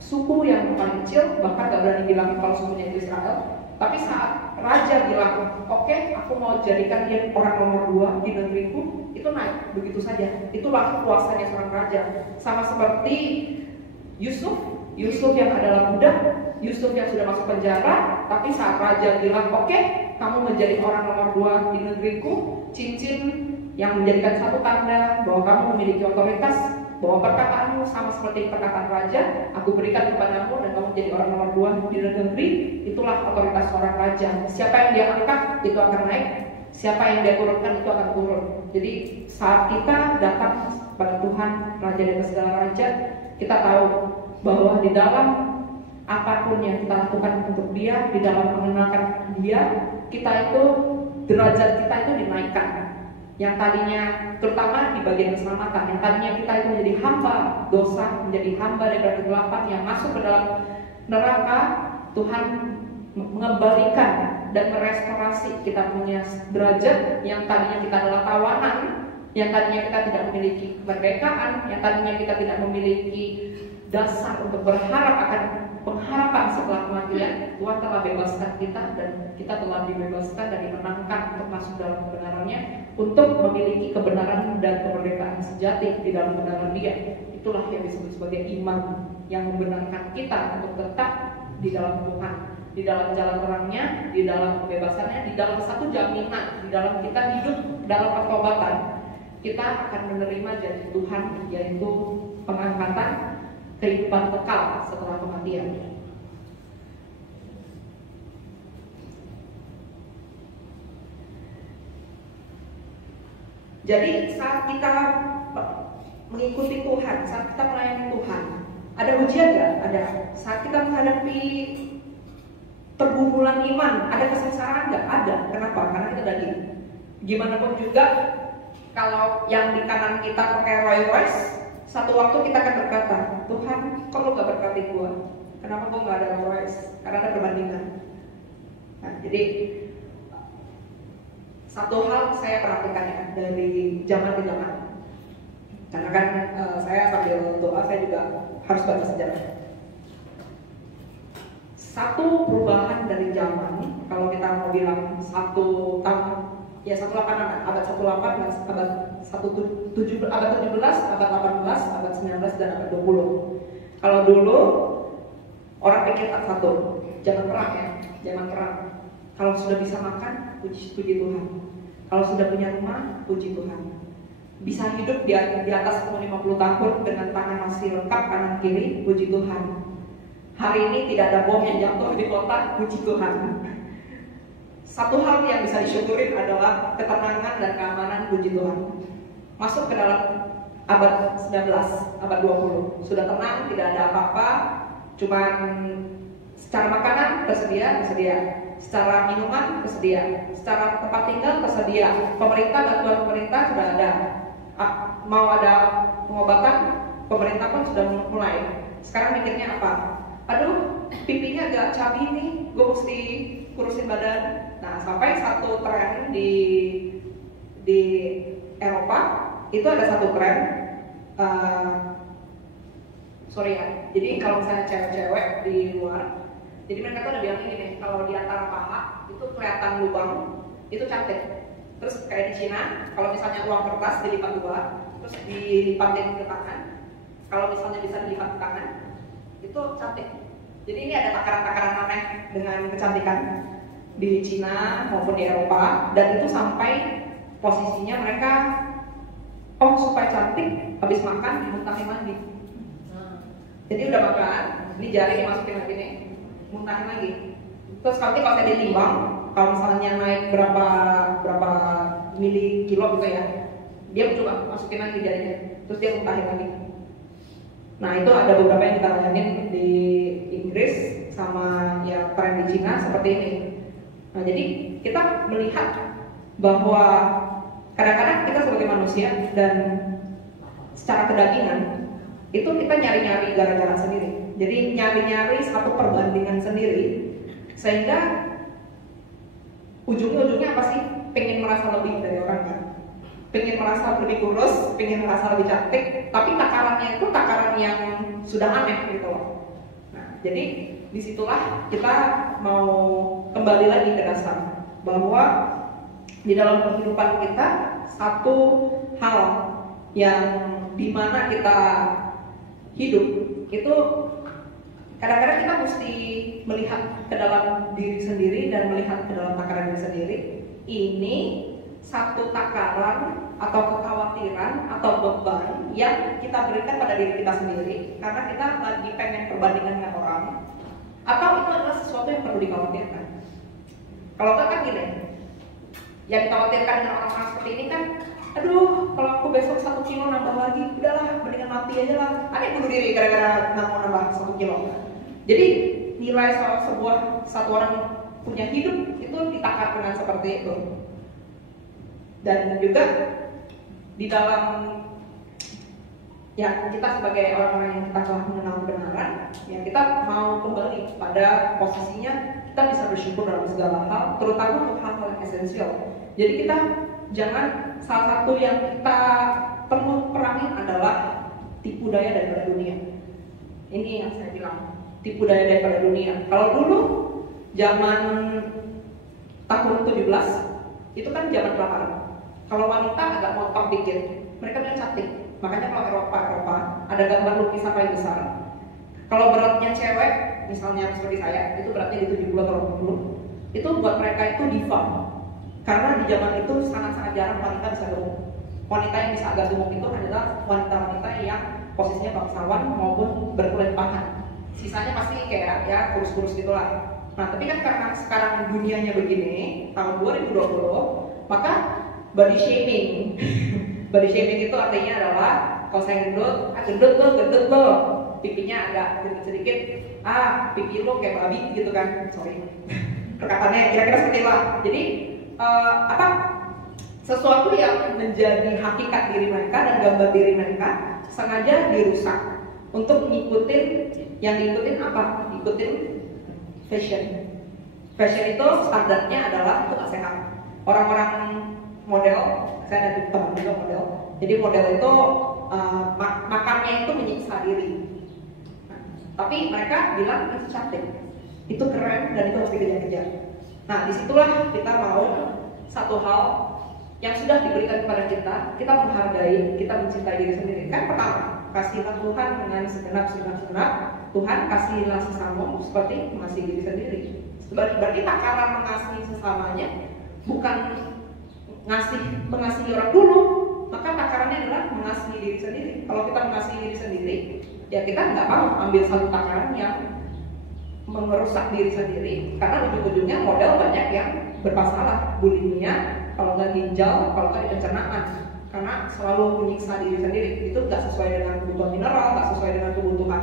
suku yang paling kecil, bahkan gak berani bilang kalau sukunya itu Israel. Tapi saat raja bilang, oke, aku mau jadikan dia orang nomor 2 di negeriku, itu naik begitu saja. Itulah kuasanya seorang raja. Sama seperti Yusuf yang adalah budak, Yusuf yang sudah masuk penjara, tapi saat raja bilang, oke, kamu menjadi orang nomor 2 di negeriku, cincin yang menjadikan satu tanda bahwa kamu memiliki otoritas, bahwa perkataanmu sama seperti perkataan raja, aku berikan kepadamu dan kamu menjadi orang nomor 2 di negeri. Itulah otoritas seorang raja. Siapa yang dia angkat, itu akan naik. Siapa yang dia turunkan, itu akan turun. Jadi saat kita datang pada Tuhan, Raja dan segala raja, kita tahu bahwa di dalam apapun yang kita lakukan untuk dia, di dalam mengenalkan dia, kita itu, derajat kita itu dinaikkan. Yang tadinya, terutama di bagian keselamatan, yang tadinya kita itu menjadi hamba dosa, menjadi hamba daripada kegelapan yang masuk ke dalam neraka, Tuhan mengembalikan dan merestorasi kita punya derajat. Yang tadinya kita adalah tawanan, yang tadinya kita tidak memiliki kemerdekaan, yang tadinya kita tidak memiliki dasar untuk berharap akan pengharapan setelah kematian. Tuhan telah bebaskan kita dan kita telah dibebaskan dan dimenangkan untuk masuk dalam kebenarannya, untuk memiliki kebenaran dan kemerdekaan sejati di dalam kebenaran Dia. Itulah yang disebut sebagai iman yang membenarkan kita untuk tetap di dalam Tuhan, di dalam jalan terangnya, di dalam kebebasannya, di dalam satu jaminan, di dalam kita hidup dalam pertobatan. Kita akan menerima janji Tuhan, yaitu pengangkatan, kehidupan kekal setelah kematian. Jadi saat kita mengikuti Tuhan, saat kita melayani Tuhan, ada ujian nggak? Ada. Saat kita menghadapi pergumulan iman, ada kesengsaraan nggak? Ada. Kenapa? Karena kita daging. Gimana pun juga, kalau yang di kanan kita pakai Rolls Royce, satu waktu kita akan berkata, Tuhan, kok lo gak berkati gue? Kenapa gue gak ada Rolls Royce? Karena ada perbandingan. Nah, jadi satu hal saya perhatikan ya, dari zaman ke zaman. Karena kan saya sambil doa, saya juga harus baca sejarah. Satu perubahan dari zaman, kalau kita mau bilang satu tahun, ya 18, abad 18, abad 17, abad 18, abad 19, dan abad 20. Kalau dulu orang pikir satu, zaman perang ya, zaman perang. Kalau sudah bisa makan, puji Tuhan. Kalau sudah punya rumah, puji Tuhan. Bisa hidup di atas umur 50 tahun dengan tangan masih lengkap kanan kiri, puji Tuhan. Hari ini tidak ada bom yang jatuh di kota, puji Tuhan. Satu hal yang bisa disyukurin adalah ketenangan dan keamanan, puji Tuhan. Masuk ke dalam abad 19, abad 20, sudah tenang, tidak ada apa-apa, cuman secara makanan tersedia, secara minuman tersedia, secara tempat tinggal tersedia, bantuan pemerintah sudah ada, mau ada pengobatan, pemerintah pun sudah mulai. Sekarang mikirnya apa? Aduh, pipinya agak cabi nih, gue mesti kurusin badan. Nah, sampai satu tren di Eropa itu ada satu tren, jadi kalau misalnya cewek-cewek di luar, jadi mereka tuh ada bilang ini nih, kalau di antara paha itu kelihatan lubang, itu cantik. Terus kayak di Cina, kalau misalnya uang kertas dilipat dua, terus dilipatin ke tangan, kalau misalnya bisa dilipat ke tangan, itu cantik. Jadi ini ada takaran-takaran aneh dengan kecantikan di Cina maupun di Eropa, dan itu sampai posisinya mereka, supaya cantik, habis makan dimuntahin lagi. Jadi udah makan, ini jari dimasukin lagi nih, muntahin lagi. Terus nanti kalau saya ditimbang, kalau misalnya naik berapa mili kilo gitu ya, dia coba masukin lagi jarinya, terus dia muntahin lagi. Nah, itu ada beberapa yang kita layanin di Inggris sama ya tren di Cina seperti ini. Nah, jadi kita melihat bahwa kadang-kadang kita sebagai manusia dan secara kedagingan itu kita nyari-nyari gara-gara sendiri. Jadi nyari-nyari satu perbandingan sendiri, sehingga ujung-ujungnya apa sih? Pengen merasa lebih dari orang kan? Pengen merasa lebih kurus, pengen merasa lebih cantik, tapi takarannya itu takaran yang sudah aneh gitu loh. Nah, jadi disitulah kita mau kembali lagi ke dasar bahwa di dalam kehidupan kita satu hal yang dimana kita hidup itu kadang-kadang kita mesti melihat ke dalam diri sendiri dan melihat ke dalam takaran diri sendiri. Ini satu takaran atau kekhawatiran atau beban yang kita berikan pada diri kita sendiri karena kita lagi pengen perbandingan dengan orang, atau itu adalah sesuatu yang perlu dikhawatirkan. Kalau enggak kan gini, yang dikhawatirkan dengan orang-orang seperti ini kan, aduh kalau aku besok 1 kilo nambah lagi, udahlah mendingan mati aja lah. Ada yang bunuh diri gara-gara mau nambah 1 kilo. Jadi nilai satu orang punya hidup itu ditakar dengan seperti itu. Dan juga di dalam ya kita sebagai orang-orang yang kita telah mengenal kebenaran, ya kita mau kembali pada posisinya kita bisa bersyukur dalam segala hal, terutama untuk hal-hal yang esensial. Jadi kita jangan, salah satu yang kita perlu perangin adalah tipu daya daripada dunia. Ini yang saya bilang, tipu daya daripada dunia. Kalau dulu zaman tahun 17 itu kan zaman kelaparan. Kalau wanita agak montok dikit, mereka bilang cantik. Makanya kalau Eropa ada gambar lukisan paling besar. Kalau beratnya cewek, misalnya seperti saya, itu beratnya di 70 atau 80, itu buat mereka itu diva. Karena di zaman itu sangat-sangat jarang wanita bisa gemuk. Wanita yang bisa agak gemuk itu adalah wanita-wanita yang posisinya bangsawan maupun berkulit pahan. Sisanya pasti kayak ya kurus-kurus gitulah. Nah, tapi kan karena sekarang dunianya begini, tahun 2020, maka body shaming. Body shaming itu artinya adalah kalau saya gendut lo, pipinya agak gendut sedikit, pipi lo kayak babi gitu kan, sorry. Perkataannya kira-kira seperti itu. Jadi sesuatu yang menjadi hakikat diri mereka dan gambar diri mereka sengaja dirusak untuk ngikutin, yang diikutin apa? Ikutin fashion. Fashion itu standarnya adalah itu gak sehat. Orang-orang model, saya ada teman juga model. Jadi model itu makannya itu menyiksa diri. Nah, tapi mereka bilang itu cantik, itu keren dan itu harus dikejar-kejar. Nah, disitulah kita mau satu hal yang sudah diberikan kepada kita menghargai, kita mencintai diri sendiri. Kan pertama, kasihlah Tuhan dengan segenap. Tuhan kasihlah sesamamu seperti mengasihi diri sendiri. Berarti takaran mengasihi sesamanya bukan mengasihi orang dulu, maka takarannya adalah mengasihi diri sendiri. Kalau kita mengasihi diri sendiri, ya kita nggak mau ambil satu takaran yang merusak diri sendiri, karena ujung-ujungnya model banyak yang bermasalah, bulimia, kalau nggak ginjal, kalau nggak pencernaan, karena selalu menyiksa diri sendiri. Itu nggak sesuai dengan kebutuhan mineral, nggak sesuai dengan kebutuhan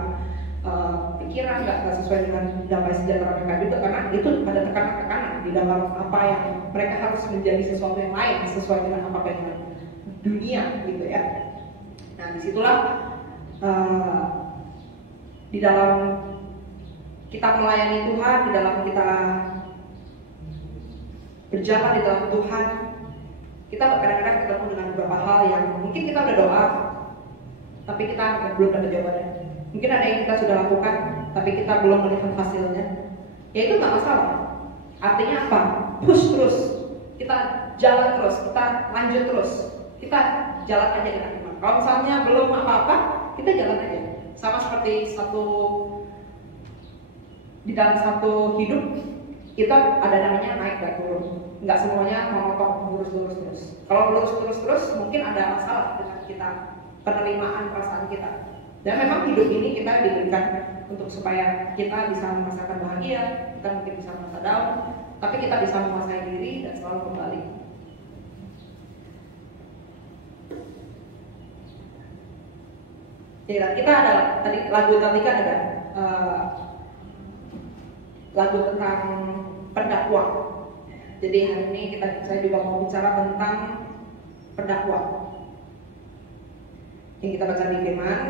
pikiran, nggak sesuai dengan damai sejahtera mereka juga, karena itu ada tekanan-tekanan di dalam apa yang mereka harus menjadi sesuatu yang lain sesuai dengan apa pengen dunia gitu ya. Nah, disitulah di dalam kita melayani Tuhan, di dalam kita berjalan di dalam Tuhan, kita kadang-kadang ketemu dengan beberapa hal yang mungkin kita udah doa, tapi kita belum dapat jawabannya. Mungkin ada yang kita sudah lakukan, tapi kita belum melihat hasilnya. Ya itu nggak masalah. Artinya apa? Push terus, kita jalan terus, kita lanjut terus, kita jalan aja dengan iman. Kalau misalnya belum apa-apa, kita jalan aja. Sama seperti di dalam satu hidup, kita ada namanya naik dan turun. Nggak semuanya monoton lurus terus. Kalau lurus terus, mungkin ada masalah dengan kita, penerimaan perasaan kita. Dan memang hidup ini kita diberikan untuk supaya kita bisa merasakan bahagia, kita mungkin bisa merasa down, tapi kita bisa menguasai diri dan selalu kembali. Jadi kita ada tadi lagu tadi kan ada lagu tentang pendakwah. Jadi hari ini saya juga mau bicara tentang pendakwah. Yang kita baca di firman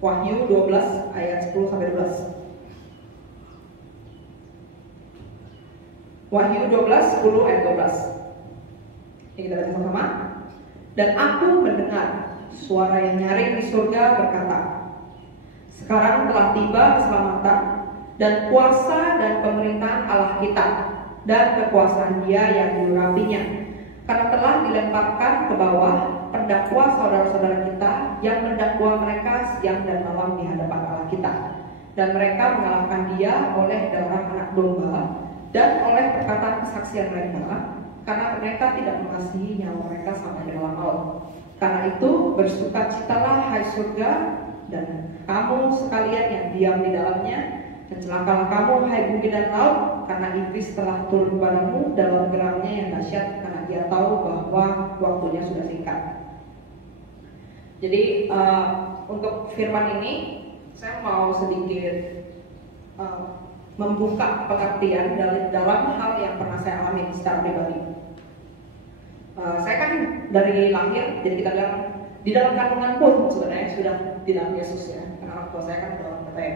Wahyu 12 ayat 10 sampai 12. Wahyu 12 10 ayat 12. Ini kita baca sama-sama. Dan aku mendengar suara yang nyaring di surga berkata, sekarang telah tiba keselamatan dan kuasa dan pemerintahan Allah kita dan kekuasaan Dia yang diurapinya. Karena telah dilemparkan ke bawah pendakwa saudara-saudara kita yang mendakwa mereka siang dan malam di hadapan Allah kita. Dan mereka mengalahkan Dia oleh darah anak domba dan oleh perkataan kesaksian mereka, karena mereka tidak mengasihi nyawa mereka sampai ke dalam maut. Karena itu bersukacitalah hai surga dan kamu sekalian yang diam di dalamnya, dan celakalah kamu hai bumi dan laut, karena iblis telah turun padamu dalam geramnya yang dahsyat, karena dia tahu bahwa waktunya sudah singkat. Jadi untuk firman ini saya mau sedikit membuka pengertian dalam hal yang pernah saya alami secara pribadi. Saya kan dari lahir, jadi kita bilang di dalam kandungan pun sebenarnya sudah di dalam Yesus ya, karena orang tua saya kan orang PTN.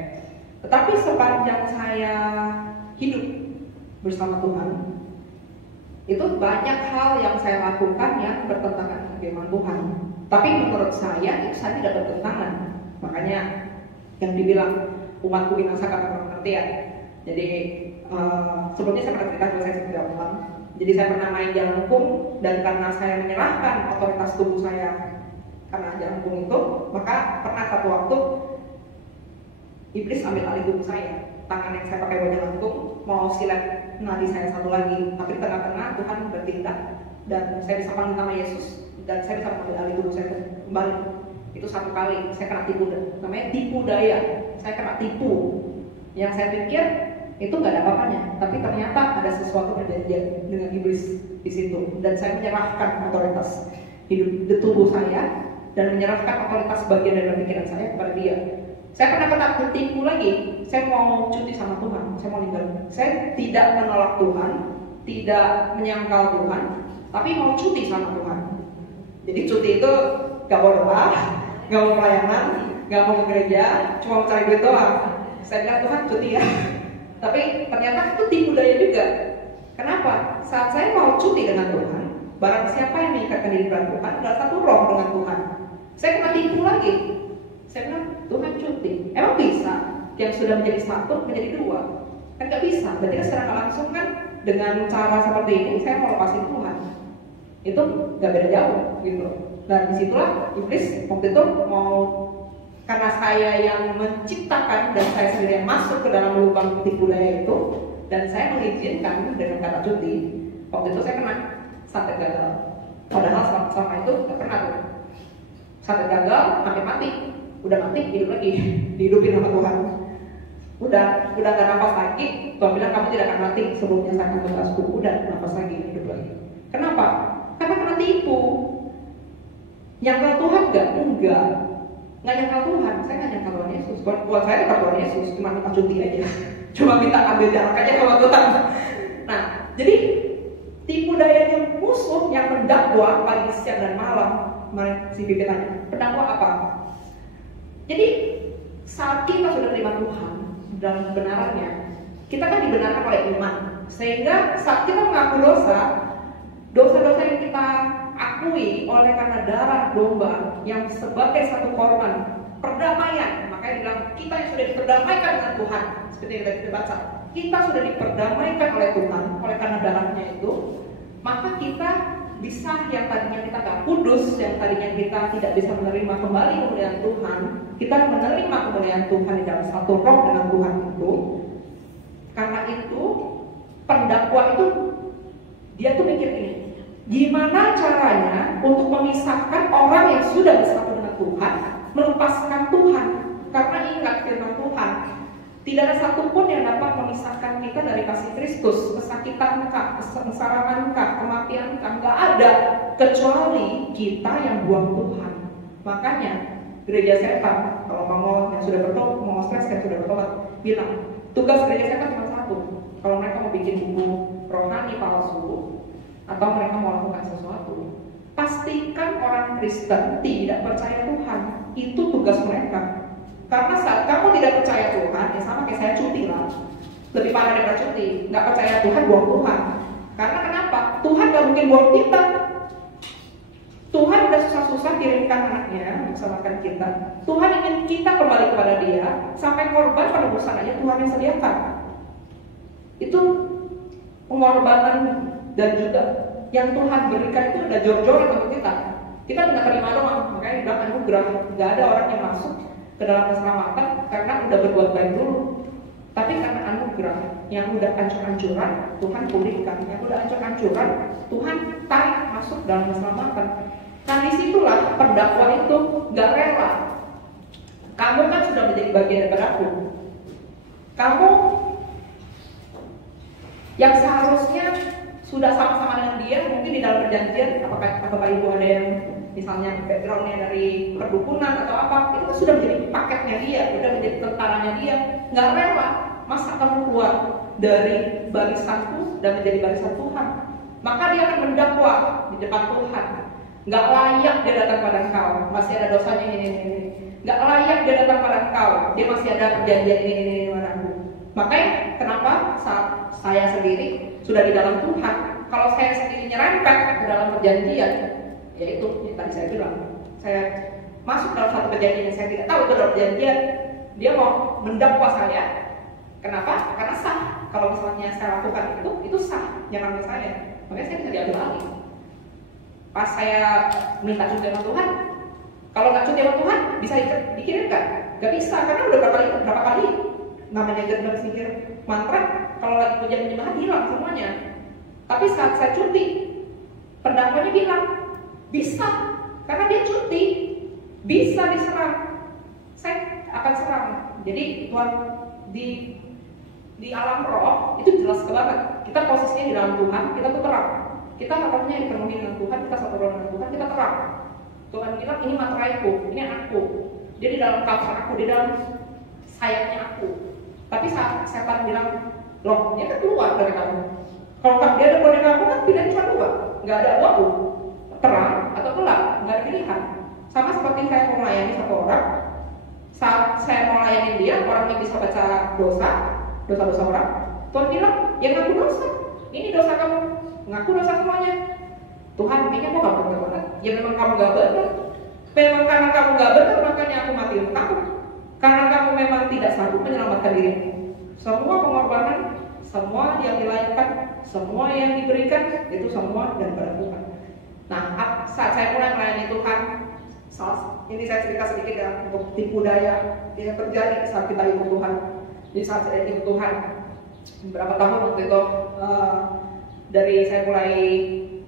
Tetapi sepanjang saya hidup bersama Tuhan, itu banyak hal yang saya lakukan yang bertentangan dengan firman Tuhan. Tapi menurut saya itu saya tidak bertentangan. Makanya yang dibilang umatku binasa karena pengertian. Jadi sebelumnya saya pernah cerita bahwa saya tidak pulang. Jadi saya pernah main jalankum, dan karena saya menyerahkan otoritas tubuh saya karena jalankum itu, maka pernah satu waktu iblis ambil alih tubuh saya. Tangan yang saya pakai buat jalankum mau silet nadi saya satu lagi, tapi tengah-tengah Tuhan bertindak dan saya bisa panggil nama Yesus dan saya bisa mengambil alih tubuh saya kembali. Itu satu kali saya kena tipu, namanya tipu daya. Saya kena tipu. Yang saya pikir itu nggak ada apa-apanya, tapi ternyata ada sesuatu perjanjian dengan iblis di situ, dan saya menyerahkan otoritas hidup di tubuh saya dan menyerahkan otoritas bagian dari pikiran saya kepada Dia. Saya pernah kena tertipu lagi. Saya mau cuti sama Tuhan, saya mau ninggal. Saya tidak menolak Tuhan, tidak menyangkal Tuhan, tapi mau cuti sama Tuhan. Jadi cuti itu gak mau doa, gak mau pelayanan, gak mau ke gereja, cuma mau cari duit doang. Saya bilang Tuhan cuti ya. Tapi ternyata itu tipu daya juga. Kenapa? Saat saya mau cuti dengan Tuhan, barang siapa yang mengikatkan diri dengan Tuhan adalah satu roh dengan Tuhan. Saya kena tipu lagi. Saya bilang Tuhan cuti. Emang bisa? Yang sudah menjadi satu menjadi dua? Kan gak bisa. Berarti secara langsung kan dengan cara seperti ini saya mau lepasin Tuhan. Itu gak beda jauh gitu. Dan disitulah iblis waktu itu mau, karena saya yang menciptakan dan saya sendiri yang masuk ke dalam lubang tipu daya itu, dan saya mengizinkan dengan kata cuti. Waktu itu saya kena santet gagal. Padahal selama itu gak pernah tuh. Santet gagal, hampir mati. Udah mati, hidup lagi, dihidupin sama Tuhan. Udah gak nafas lagi. Tuhan bilang kamu tidak akan mati sebelumnya saya akan membebasku. Udah nafas lagi, hidup lagi. Kenapa? Karena kena tipu. Nyangkal Tuhan gak? Enggak. Nggak nyangkal Tuhan, saya nggak nyangkal Tuhan Yesus. Buat saya nyangkal Tuhan Yesus, cuma minta cuti aja, cuma minta ambil jarak aja sama Tuhan. Nah, jadi tipu dayanya musuh yang mendakwa pagi, siang dan malam. Kemarin si Bibi tanya, pendakwa apa? Jadi saat kita sudah terima Tuhan dalam kebenarannya, kita kan dibenarkan oleh iman. Sehingga saat kita mengaku dosa-dosa yang kita akui oleh karena darah domba yang sebagai satu korban perdamaian. Makanya bilang kita yang sudah diperdamaikan dengan Tuhan, seperti yang kita baca, kita sudah diperdamaikan oleh Tuhan oleh karena darahnya itu, maka kita bisa, yang tadinya kita gak kudus, yang tadinya kita tidak bisa menerima kembali kemuliaan Tuhan, kita menerima kemuliaan Tuhan di dalam satu roh dengan Tuhan itu. Karena itu pendakwa itu dia tuh mikir ini, gimana caranya untuk memisahkan orang yang sudah bersatu dengan Tuhan, melepaskan Tuhan. Karena ingat firman Tuhan, tidak ada satupun yang dapat memisahkan kita dari kasih Kristus. Kesakitan kah, kesengsaraan kah, kematian kah, gak ada, kecuali kita yang buang Tuhan. Makanya gereja setan, kalau mau yang sudah bertobat, mau stres yang sudah bertobat, bilang tugas gereja setan cuma satu. Kalau mereka mau bikin buku rohani palsu, atau mereka mau lakukan sesuatu, pastikan orang Kristen tidak percaya Tuhan. Itu tugas mereka. Karena saat kamu tidak percaya Tuhan, ya sama kayak saya cuti lah. Lebih parah daripada cuti. Nggak percaya Tuhan, buang Tuhan. Karena kenapa? Tuhan nggak mungkin buang kita. Tuhan udah susah-susah kirimkan anaknya untuk selamatkan kita. Tuhan ingin kita kembali kepada Dia. Sampai korban penebusan aja Tuhan yang sediakan. Itu pengorbanan dan juga yang Tuhan berikan itu udah jor-joran untuk kita. Kita nggak terima doang, makanya dibilang anugerah. Nggak ada orang yang masuk ke dalam keselamatan karena udah berbuat baik dulu, tapi karena anugerah. Yang udah hancur-hancuran Tuhan pulihkan, yang udah hancur-hancuran Tuhan tarik masuk dalam keselamatan. Nah disitulah pendakwa itu nggak rela. Kamu kan sudah menjadi bagian daripada aku. Kamu yang seharusnya sudah sama-sama dengan dia, mungkin di dalam perjanjian, apakah ibu ada yang misalnya backgroundnya dari perdukunan atau apa, itu sudah menjadi paketnya dia, sudah menjadi tentaranya dia. Nggak rela, masa kamu keluar dari barisanku dan menjadi barisan Tuhan? Maka dia akan mendakwa di depan Tuhan. Nggak layak dia datang pada engkau, masih ada dosanya ini. Nggak layak dia datang pada engkau, dia masih ada perjanjian ini padaku. Makanya kenapa saat saya sendiri sudah di dalam Tuhan, kalau saya sendiri nyerempet ke dalam perjanjian, yaitu yang tadi saya bilang, saya masuk dalam satu perjanjian yang saya tidak tahu itu adalah perjanjian, dia mau mendakwa saya. Kenapa? Karena sah. Kalau misalnya saya lakukan itu sah, nyerang saya. Makanya saya bisa diambil alih. Pas saya minta cuti sama Tuhan, kalau nggak cuti sama Tuhan, bisa dikirimkan? Gak bisa, karena udah berapa kali namanya gendam sihir mantra, kalau lagi pujian penyembahan hilang semuanya. Tapi saat saya cuti, pendakwanya bilang bisa, karena dia cuti, bisa diserang. Saya akan serang. Jadi Tuhan di alam roh itu jelas banget. Kita posisinya di dalam Tuhan, kita tuh terang. Kita rohnya dipenuhi dengan Tuhan, kita satu roh dengan Tuhan, kita terang. Tuhan bilang ini materaiku, ini aku. Dia di dalam kapsul aku, di dalam sayapnya aku. Tapi saat setan bilang, loh, dia kan keluar dari kamu. Kalau dia ada keluar dari kamu kan pilihan cuma dua, nggak ada waktu, terang atau gelap, nggak ada pilihan. Sama seperti saya mau melayani satu orang, saat saya mau melayani dia, orangnya bisa baca dosa orang. Tuhan bilang, ya ngaku dosa, ini dosa kamu, ngaku dosa semuanya. Tuhan pikir kok gak benar banget. Ya memang kamu gak benar. Memang karena kamu gak benar, makanya aku mati untuk kamu. Karena kamu memang tidak sanggup menyelamatkan dirimu. Semua pengorbanan, semua yang dilayakkan, semua yang diberikan, itu semua daripada Tuhan. Nah, saat saya mulai melayani Tuhan, ini saya cerita sedikit ya, untuk tipu daya yang terjadi saat kita ikut Tuhan. Jadi saat saya ikut Tuhan, beberapa tahun waktu itu, dari saya mulai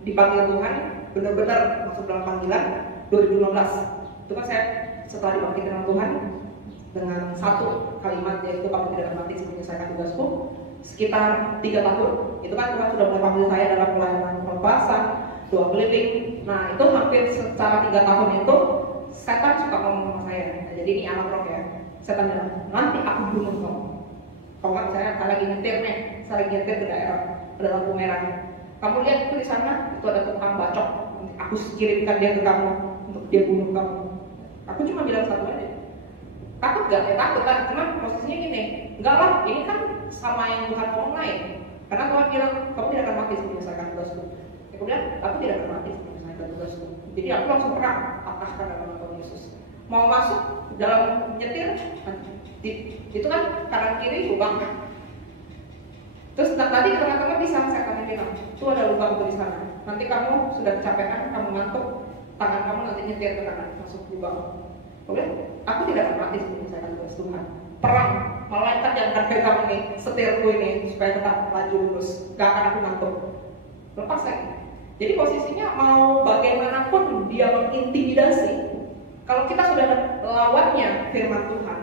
dipanggil Tuhan, benar-benar masuk dalam panggilan 2015. Itu kan saya setelah dibangkitkan Tuhan dengan satu kalimat, yaitu kamu tidak akan mati sebelum menyelesaikan tugasku. Sekitar 3 tahun, itu kan Tuhan sudah mulai panggil saya dalam pelayanan pelepasan, doa keliling. Nah itu hampir secara 3 tahun itu setan suka ngomong sama saya. Nah, jadi ini alam roh ya. Setan bilang, nanti aku bunuh kamu. Kalau kan saya lagi nyetir nih, saya lagi nyetir ke daerah, ada lampu merah. Kamu lihat itu di sana, itu ada tukang bacok. Aku kirimkan dia ke kamu untuk dia bunuh kamu. Aku cuma bilang satu aja. Takut gak? Ya takut kan. Cuma posisinya gini, enggak lah, ini kan sama yang Tuhan ngomong lain. Karena Tuhan bilang, kamu tidak akan mati sebelum menyelesaikan tugasku. Aku bilang, aku tidak akan mati sebelum menyelesaikan tugasku. Jadi aku langsung perang, patahkan dalam nama Yesus. Mau masuk dalam nyetir, itu kan kanan kiri lubang. Terus tadi teman-teman bisa saya tanya bilang, tuh ada lubang tuh di sana. Nanti kamu sudah kecapean, kamu ngantuk, tangan kamu nanti nyetir ke kanan, masuk lubang. Oke? Aku tidak akan mati sebelum saya tugas Tuhan. Perang, malaikat yang akan pegang ini, setirku ini supaya tetap laju lurus. Gak akan aku ngantuk. Lepas lagi. Jadi posisinya mau bagaimanapun dia mengintimidasi. Kalau kita sudah lawannya firman Tuhan,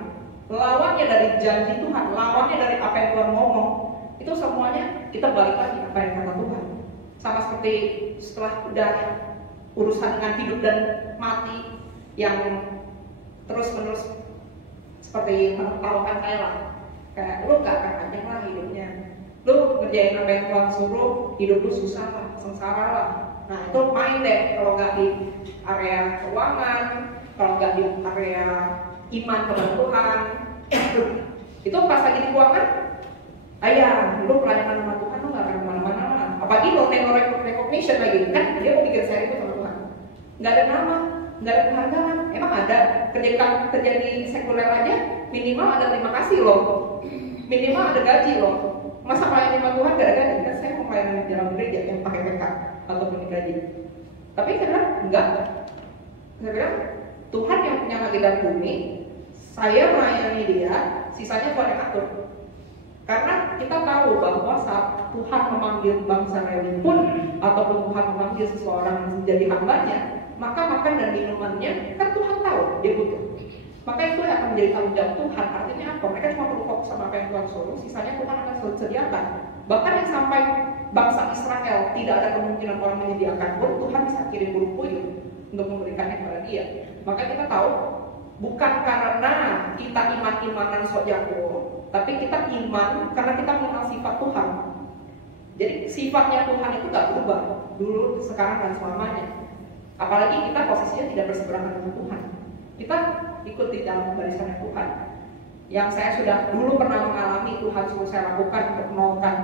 lawannya dari janji Tuhan, lawannya dari apa yang Tuhan ngomong, itu semuanya kita balik lagi apa yang kata Tuhan. Sama seperti setelah udah urusan dengan hidup dan mati yang terus-menerus seperti menertawakan saya lah. Kayak lu gak akan panjang lah hidupnya. Lu ngerjain apa yang Tuhan suruh, hidup lu susah lah, sengsara lah. Nah itu main deh kalau gak di area keuangan, kalau nggak di area iman kepada Tuhan. Itu pas lagi di keuangan, ayah, lu pelayanan sama Tuhan lu nggak akan kemana-mana lah. Apalagi lo nengok recognition lagi, kan dia mau bikin saya itu sama Tuhan. Nggak ada nama, nggak ada penghargaan. Emang ada kerja di sekuler aja minimal ada terima kasih loh, minimal ada gaji loh. Masa melayani sama Tuhan gara-gara kan saya mau melayani di dalam gereja yang pakai PK ataupun digaji. Tapi saya bilang enggak. Saya bilang Tuhan yang punya langit dan bumi, saya melayani Dia, sisanya Tuhan yang atur. Karena kita tahu bahwa saat Tuhan memanggil bangsa Lewi pun ataupun Tuhan memanggil seseorang menjadi hambanya, maka makan dan minumannya kan Tuhan tahu dia butuh. Maka itu akan menjadi tanggung jawab Tuhan. Artinya apa? Mereka cuma perlu fokus sama apa yang Tuhan suruh, sisanya Tuhan akan sediakan. Bahkan yang sampai bangsa Israel tidak ada kemungkinan orang menyediakan pun, Tuhan bisa kirim burung puyuh untuk memberikannya kepada dia. Maka kita tahu bukan karena kita iman-imanan sok jago, tapi kita iman karena kita mengenal sifat Tuhan. Jadi sifatnya Tuhan itu gak berubah dulu, sekarang dan selamanya. Apalagi kita posisinya tidak berseberangan dengan Tuhan. Kita ikut di dalam barisannya Tuhan. Yang saya sudah dulu pernah mengalami, Tuhan suruh saya lakukan untuk menolongkan,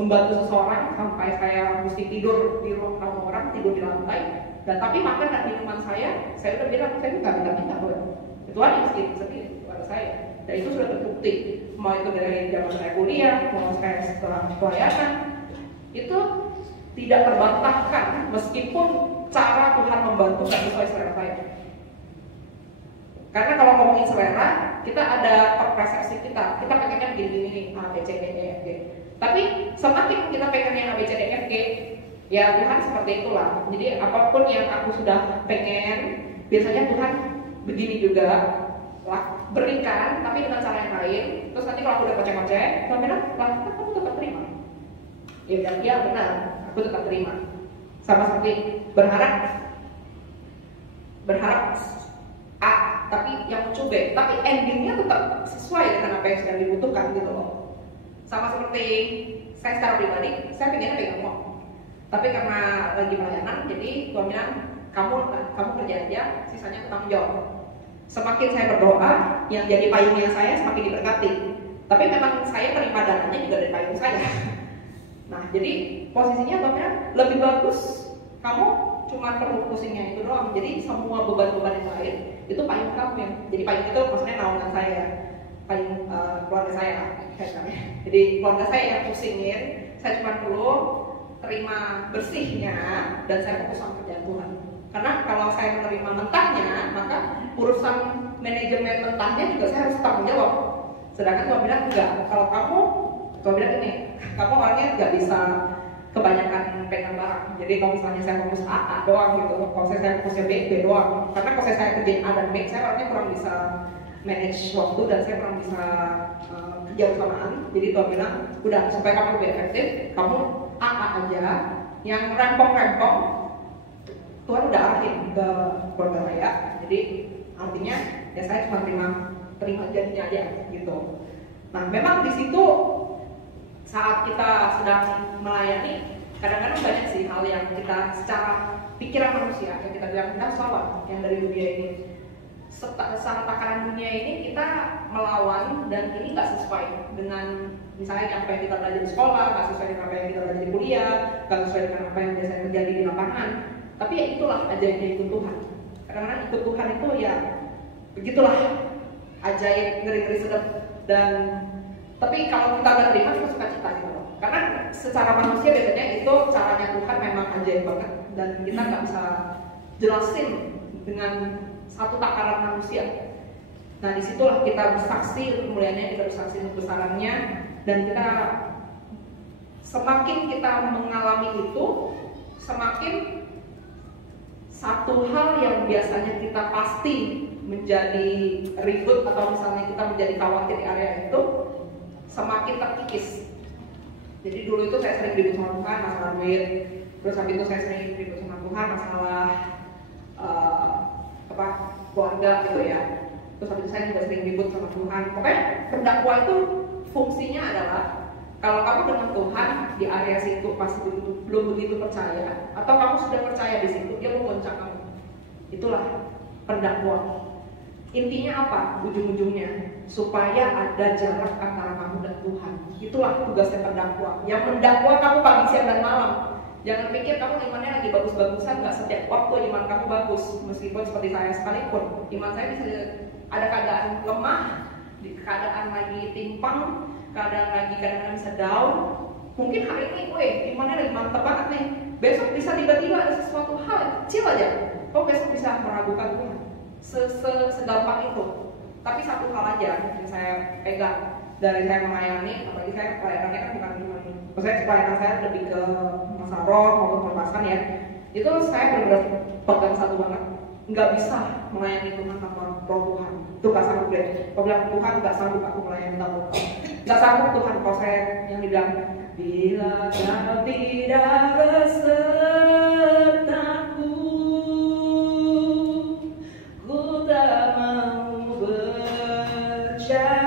membantu seseorang sampai saya mesti tidur di ruang tamu orang, tidur di lantai. Dan tapi makan dan minuman saya udah bilang saya nggak minta Tuhan. Tuhan yang sendiri kepada saya. Dan itu sudah terbukti. Mau itu dari zaman saya kuliah, mau saya setelah pelayanan, itu tidak terbantahkan meskipun cara Tuhan membantu nggak sesuai selera saya. Karena kalau ngomongin selera, kita ada persepsi kita pengennya begini-begini, A, B, C, D, E, F, G. Tapi semakin kita pengennya A, B, C, D, E, F, G, ya Tuhan seperti itulah. Jadi apapun yang aku sudah pengen, biasanya Tuhan begini juga lah, berikan, tapi dengan cara yang lain. Terus nanti kalau aku udah kocek-kocek, Tuhan bilang, lah kan kamu tetap terima. Ya bilang, ya benar, aku tetap terima. Sama seperti berharap A, tapi yang muncul B, tapi endingnya tetap sesuai dengan apa yang sedang dibutuhkan gitu loh. Sama seperti saya secara pribadi, saya pengennya pegang uang, tapi karena lagi pelayanan, jadi Tuhan bilang kamu kerja aja, sisanya tanggung jawab. Semakin saya berdoa, yang jadi payungnya saya semakin diberkati. Tapi memang saya terima dananya juga dari payung saya. Nah, jadi posisinya Tuhan bilang lebih bagus kamu cuma perlu pusingnya itu doang. Jadi semua beban-beban yang lain itu payung kamu yang. Jadi payung itu maksudnya naungan saya, payung keluarga saya. Jadi keluarga saya yang pusingin, saya cuma perlu terima bersihnya dan saya fokus sama kerjaan Tuhan. Karena kalau saya menerima mentahnya, maka urusan manajemen mentahnya juga saya harus tanggung jawab. Sedangkan Tuhan bilang enggak. Kalau Tuhan bilang ini, kamu orangnya nggak bisa kebanyakan pegang barang. Jadi kalau misalnya saya fokus A doang gitu, kalau saya fokusnya B doang. Karena kalau saya kerjain A dan B, saya orangnya kurang bisa manage waktu dan saya kurang bisa kerja bersamaan. Jadi Tuhan bilang, udah supaya kamu lebih efektif, kamu A aja, yang rempong-rempong Tuhan udah arahin ke keluarga saya. Jadi artinya ya saya cuma terima jadinya aja gitu. Nah memang di situ saat kita sedang melayani, kadang-kadang banyak sih hal yang kita secara pikiran manusia yang kita bilang kita lawan yang dari dunia ini. Saat takaran dunia ini kita melawan dan ini nggak sesuai dengan misalnya apa yang kita belajar di sekolah, nggak sesuai dengan apa yang kita belajar di kuliah, nggak sesuai dengan apa yang biasanya terjadi di lapangan. Tapi ya itulah ajaibnya ikut Tuhan. Kadang-kadang ikut Tuhan itu ya begitulah ajaib, ngeri-ngeri sedap. Dan tapi kalau kita nggak terima kita suka cita gitu loh. Karena secara manusia biasanya itu caranya Tuhan memang ajaib banget dan kita nggak bisa jelasin dengan satu takaran manusia. Nah disitulah kita bersaksi untuk kemuliaannya, kita bersaksi untuk besarannya, dan kita semakin kita mengalami itu, semakin satu hal yang biasanya kita pasti menjadi ribut atau misalnya kita menjadi khawatir di area itu semakin terkikis. Jadi dulu itu saya sering ribut sama Tuhan masalah duit, terus habis itu saya sering ribut sama Tuhan masalah keluarga gitu ya. Terus habis itu saya juga sering ribut sama Tuhan. Pokoknya pendakwah itu fungsinya adalah kalau kamu dengan Tuhan di area situ masih belum begitu percaya, atau kamu sudah percaya di situ, dia mau goncang kamu. Itulah pendakwah. Intinya apa? Ujung-ujungnya supaya ada jarak antara kamu dan Tuhan. Itulah tugasnya pendakwah. Yang mendakwa kamu pagi, siang, dan malam. Jangan pikir kamu imannya lagi bagus-bagusan, nggak setiap waktu iman kamu bagus. Meskipun seperti saya sekalipun, iman saya bisa ada keadaan lemah, di keadaan lagi timpang, keadaan lagi kadang-kadang bisa down, mungkin hari ini, imannya lagi mantep banget nih. Besok bisa tiba-tiba ada sesuatu hal kecil aja, besok bisa meragukan Tuhan. Segampang itu. Tapi satu hal aja yang saya pegang dari saya melayani, apalagi saya pelayanannya kan bukan cuma, maksudnya pelayanan saya lebih ke masalah roh maupun pelepasan ya. Itu saya benar-benar pegang satu banget, nggak bisa melayani Tuhan tanpa roh Tuhan. Itu nggak sanggup deh. Kalau bilang Tuhan nggak sanggup aku melayani tanpa roh, nggak sanggup Tuhan. Kalau saya yang dibilang bila kau tidak besertaku, ku tak mau berjalan.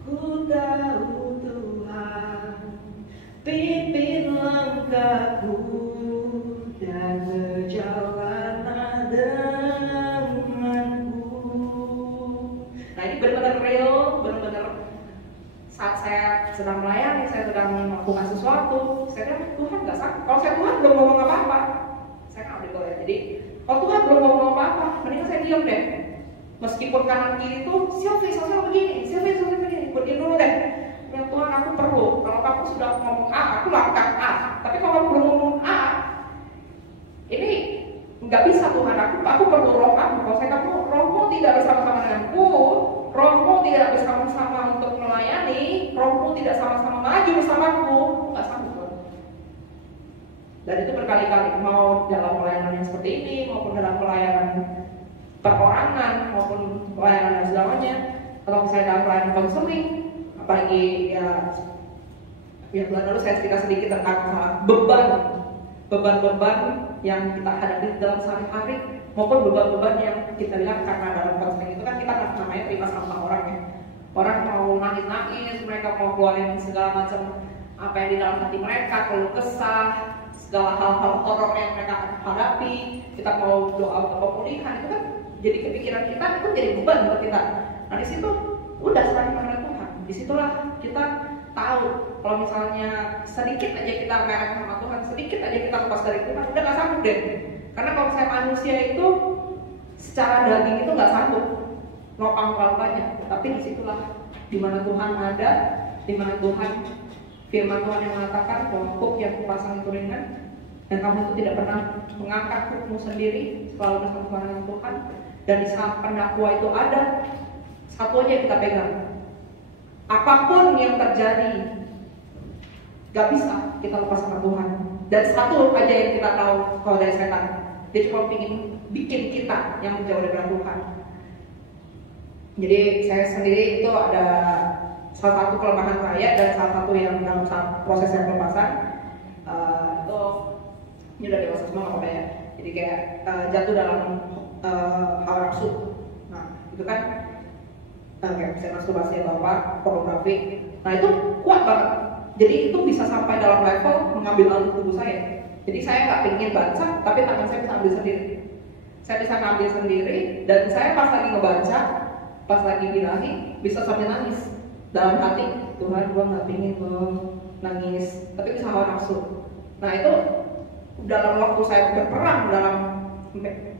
Ku tahu Tuhan pimpin langkahku dan berjalanlah denganku. Nah ini benar-benar real, benar-benar saat saya sedang melayani, saya sedang melakukan sesuatu, saya bilang Tuhan nggak sanggup. Kalau saya Tuhan belum ngomong apa-apa, saya nggak boleh boleh. Jadi kalau Tuhan belum ngomong apa-apa, mendingan saya diam deh. Meskipun kanan kiri itu Sylvie sosial begini, Sylvie sosial begini, berdiri dulu deh. Ya Tuhan aku perlu. Kalau kamu sudah ngomong A, aku lakukan A. Tapi kalau kamu belum ngomong A, ini nggak bisa Tuhan. Aku perlu roh kamu. Kalau saya kamu, rohmu tidak bersama-sama denganku, rohmu tidak bersama-sama untuk melayani, rohmu tidak sama-sama maju bersamaku, nggak sanggup Tuhan. Dan itu berkali-kali, mau dalam pelayanan yang seperti ini, maupun dalam pelayanan perorangan, maupun pelayanan dan segalanya, atau misalnya dalam pelayanan konseling, apalagi ya bulan lalu saya cerita sedikit tentang beban-beban yang kita hadapi dalam sehari-hari, maupun beban-beban yang kita lihat karena dalam konseling itu kan kita namanya terima sampah orang ya. Orang mau nangis-nangis, mereka mau keluarin segala macam apa yang di dalam hati mereka, keluh kesah, segala hal-hal horor yang mereka hadapi. Kita mau doa untuk pemulihan, itu kan jadi kepikiran kita, itu jadi beban buat kita. Nah di situ udah serahin pada Tuhan. Disitulah kita tahu kalau misalnya sedikit aja kita merek sama Tuhan, sedikit aja kita lepas dari Tuhan, udah nggak sanggup deh. Karena kalau saya manusia itu secara daging itu nggak sanggup nopang banyak. Tapi disitulah dimana Tuhan ada, dimana Tuhan firman Tuhan yang mengatakan bahwa hook yang kupasang itu ringan, dan kamu itu tidak pernah mengangkat hookmu sendiri, selalu bersama dengan Tuhan. Dan di saat pendakwa itu ada, satu aja yang kita pegang, apapun yang terjadi, gak bisa kita lepas sama Tuhan. Dan satu aja yang kita tahu kalau dari setan, dia cuma ingin bikin kita yang menjauh dari Tuhan. Jadi saya sendiri itu ada salah satu kelemahan saya, dan salah satu yang dalam proses yang pelepasan itu ini udah dewasa semua apa ya. Jadi kayak jatuh dalam hawa nafsu. Nah itu kan kayak bisa masturbasi atau apa, pornografi. Nah itu kuat banget. Jadi itu bisa sampai dalam level mengambil alih tubuh saya. Jadi saya nggak pengen baca, tapi tangan saya bisa ambil sendiri. Saya bisa ngambil sendiri, dan saya pas lagi ngebaca, pas lagi birahi, bisa sambil nangis dalam hati. Tuhan, gua nggak pengen gua nangis, tapi bisa hawa nafsu. Nah itu dalam waktu saya berperang dalam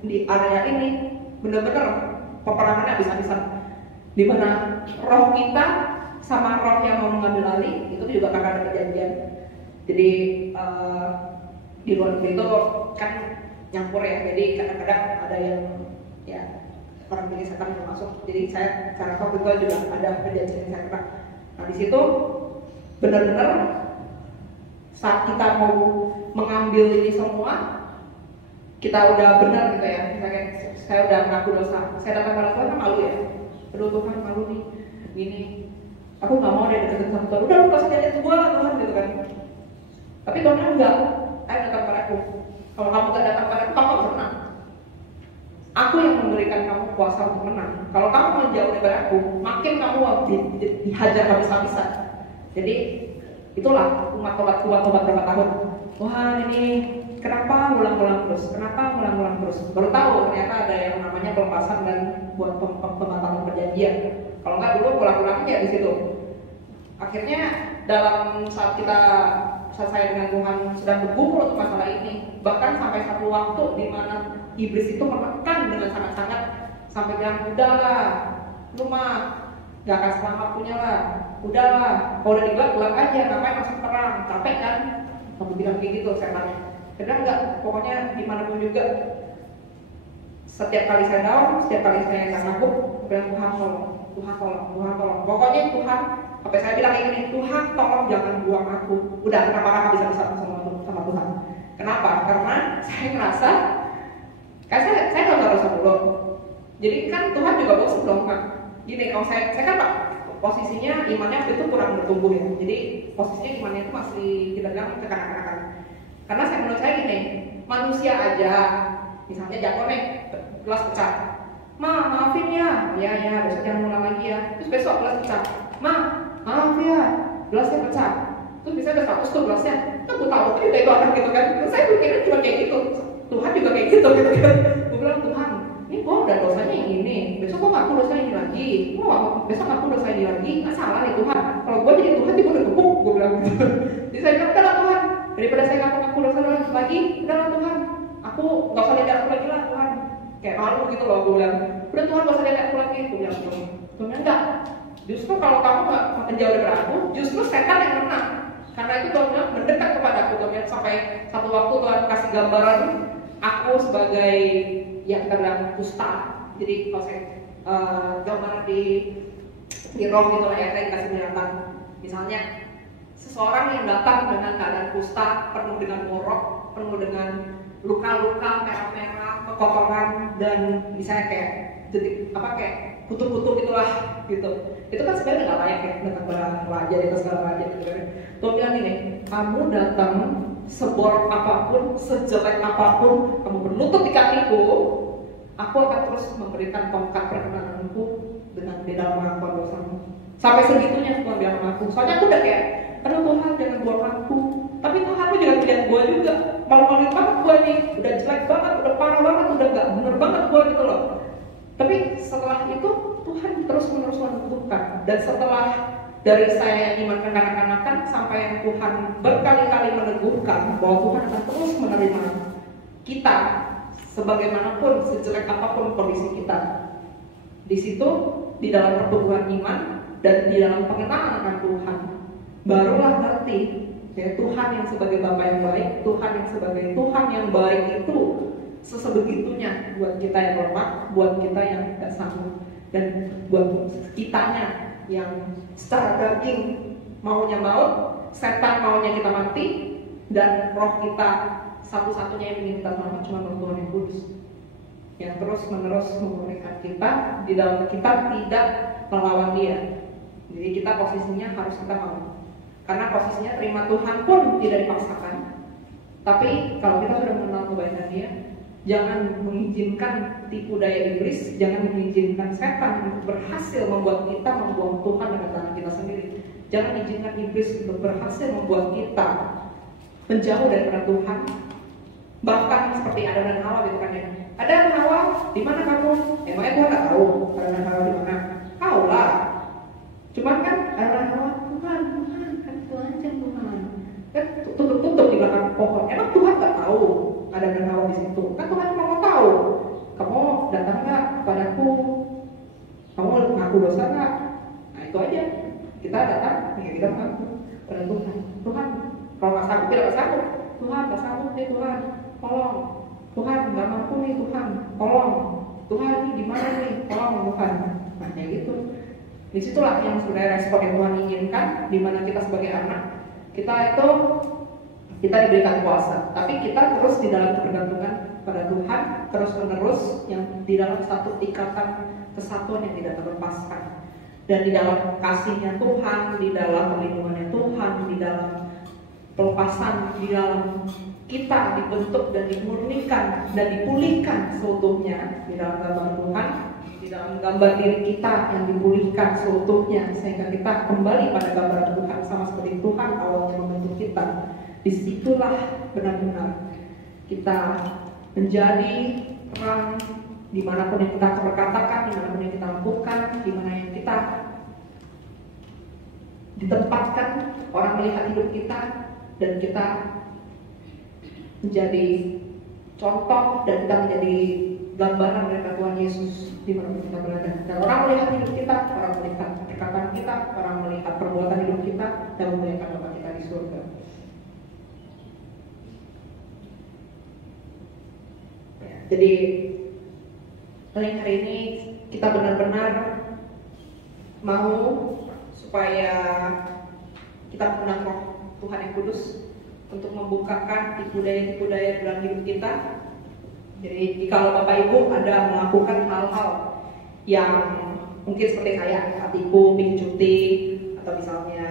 di area ini, benar-benar peperangannya habis-habisan. Di mana roh kita sama roh yang mau mengambil alih itu juga karena ada perjanjian. Jadi di luar itu kan nyampur ya. Jadi kadang-kadang ada yang ya orang pilih setan yang masuk. Jadi saya karena waktu itu juga ada perjanjian yang saya kena. Nah di situ benar-benar saat kita mau mengambil ini semua, kita udah benar gitu ya. Misalnya saya udah mengaku dosa, saya datang pada Tuhan kan malu ya. Aduh Tuhan, malu nih, gini. Aku nggak mau deh deketin sama Tuhan. Udah lu kasih aja itu gua Tuhan gitu kan. Tapi Tuhan enggak. Ayo datang padaku. Kalau kamu gak datang padaku, kamu harus menang. Aku yang memberikan kamu kuasa untuk menang. Kalau kamu menjauh dari aku, makin kamu dihajar habis-habisan. Jadi itulah umat tobat berapa tahun. Wah ini kenapa ngulang-ngulang terus? Kenapa ngulang-ngulang terus? Baru tahu ternyata ada yang namanya pelepasan dan buat pembatalan perjanjian. Kalau nggak dulu ngulang-ngulangnya di situ. Akhirnya dalam saat saya dengan Tuhan sedang bergumul untuk masalah ini, bahkan sampai satu waktu di mana iblis itu menekan dengan sangat-sangat sampai bilang, udahlah, lu mah Gak akan selamat punya lah. Udahlah, kalau udah digelap gelap aja, ngapain masuk terang? Capek kan? Kamu bilang kayak gitu setan. Benar nggak? Pokoknya dimanapun juga. Setiap kali saya down, setiap kali saya nggak sanggup, bilang Tuhan tolong, Tuhan tolong, Tuhan tolong. Pokoknya Tuhan, sampai saya bilang kayak gini, Tuhan tolong jangan buang aku. Udah, kenapa bisa sama Tuhan? Kenapa? Karena saya ngerasa, saya nggak ngerasa belum. Jadi kan Tuhan juga bosan dong kan. Gini, kalau saya kan Pak, posisinya imannya waktu itu kurang bertumbuh ya. Jadi posisinya imannya itu masih kita bilang kekanak-kanakan. Karena menurut saya gini, manusia aja, misalnya jatuh nih, gelas pecah. Maafin ya, ya besok jangan ngulang lagi ya. Terus besok gelas pecah. Maaf ya, gelasnya pecah. Terus bisa ada 100 tuh gelasnya. Kan gue tahu kan itu anak gitu kan. Terus saya pikirnya cuma kayak gitu. Tuhan juga kayak gitu kan. Gue bilang Tuhan, ini gue udah dosanya yang ini. Besok gue ngaku dosa ini lagi. Besok ngaku dosa ini lagi. Nggak salah nih Tuhan. Kalau gue jadi Tuhan, gue udah gebuk. Gue bilang gitu. Jadi saya bilang, udahlah Tuhan. Daripada saya ngaku dosa lagi, udahlah Tuhan. Aku nggak usah lihat aku lagi lah Tuhan. Kayak malu gitu loh, gue bilang. Udah Tuhan gak usah lihat aku lagi. Gue bilang gitu. Tuhan enggak. Justru kalau kamu nggak makin jauh dari aku, justru setan yang menang. Karena itu Tuhan bilang mendekat kepada aku. Tuhan sampai satu waktu Tuhan kasih gambaran aku sebagai yang kita bilang kusta. Jadi kalau saya gambaran di roh gitu lah ya, saya dikasih penjelasan. Misalnya seseorang yang datang dengan keadaan kusta, penuh dengan borok, penuh dengan luka-luka, merah-merah, kekotoran, dan misalnya kayak kayak kutu-kutu gitulah gitu. Itu kan sebenarnya nggak layak ya dengan raja itu segala raja gitu kan. Tuh bilang ini, kamu datang seborok apapun, sejelek apapun, kamu berlutut di kakiku, aku akan terus memberikan tongkat perkenananku dengan di dalam pengakuan dosamu. Sampai segitunya Tuhan bilang sama aku. Soalnya aku udah kayak, aduh Tuhan jangan buang aku. Tapi Tuhan lu jangan lihat gue juga. Malu-maluin banget gue nih, udah jelek banget, udah parah banget, udah gak bener banget gue gitu loh. Tapi setelah itu Tuhan terus-menerus meneguhkan. Dan setelah dari saya yang iman kekanak-kanakan sampai yang Tuhan berkali-kali meneguhkan bahwa Tuhan akan terus menerima kita sebagaimanapun, sejelek apapun kondisi kita. Di situ, di dalam pertumbuhan iman dan di dalam pengenalan akan Tuhan, barulah ngerti ya, Tuhan yang sebagai Bapa yang baik, Tuhan yang sebagai Tuhan yang baik itu sesebegitunya buat kita yang lemah, buat kita yang tidak sanggup, dan buat kitanya yang secara daging maunya maut, setan maunya kita mati, dan roh kita satu-satunya yang ingin kita selamat cuma Tuhan yang kudus, yang terus menerus memulihkan kita di dalam kita tidak melawan Dia. Jadi kita posisinya harus kita mau, karena posisinya terima Tuhan pun tidak dipaksakan. Tapi kalau kita sudah mengenal kebaikan Dia, jangan mengizinkan tipu daya iblis, jangan mengizinkan setan untuk berhasil membuat kita membuang Tuhan dengan tangan kita sendiri. Jangan izinkan iblis untuk berhasil membuat kita menjauh daripada Tuhan. Bahkan seperti Adam dan Hawa gitu kan ya. Adam dan Hawa, di mana kamu? Emangnya Tuhan nggak tahu Adam dan Hawa di mana? Tahu lah. Cuman kan Adam dan Hawa, Tuhan kan itu aja Tuhan. Kan tutup di belakang pohon. Emang Tuhan nggak tahu Adam dan Hawa di situ? Kan Tuhan mau tahu. Kamu datang nggak kepadaku? Kamu ngaku dosa nggak? Nah itu aja. Kita datang, ya kita mengaku pada Tuhan. Tuhan, kalau nggak sanggup, tidak sanggup. Tuhan nggak sanggup nih Tuhan, tolong. Tuhan nggak mampu nih Tuhan, tolong. Tuhan ini gimana nih, tolong Tuhan. Nah kayak gitu. Disitulah yang sebenarnya respon yang Tuhan inginkan, di mana kita sebagai anak, kita diberikan kuasa, tapi kita terus di dalam kebergantungan pada Tuhan, terus menerus yang di dalam satu ikatan kesatuan yang tidak terlepaskan. Dan di dalam kasihnya Tuhan, di dalam perlindungannya Tuhan, di dalam pelepasan, di dalam kita dibentuk dan dimurnikan dan dipulihkan seutuhnya di dalam gambar Tuhan, di dalam gambar diri kita yang dipulihkan seutuhnya sehingga kita kembali pada gambar Tuhan sama seperti Tuhan awalnya membentuk kita. Disitulah benar-benar kita menjadi terang dimanapun yang kita berkatakan, dimanapun yang kita lakukan, dimana yang kita ditempatkan, orang melihat hidup kita dan kita menjadi contoh dan kita menjadi gambaran dari Tuhan Yesus di mana kita berada. Dan orang melihat hidup kita, orang melihat perkataan kita, orang melihat perbuatan hidup kita, dan memuliakan Bapa kita di surga. Ya, jadi hari ini kita benar-benar mau supaya kita mengundang Roh Tuhan yang kudus untuk membukakan tipu daya dalam hidup kita. Jadi jika Bapak Ibu ada melakukan hal-hal yang mungkin seperti saya tipu, bikin cuti, atau misalnya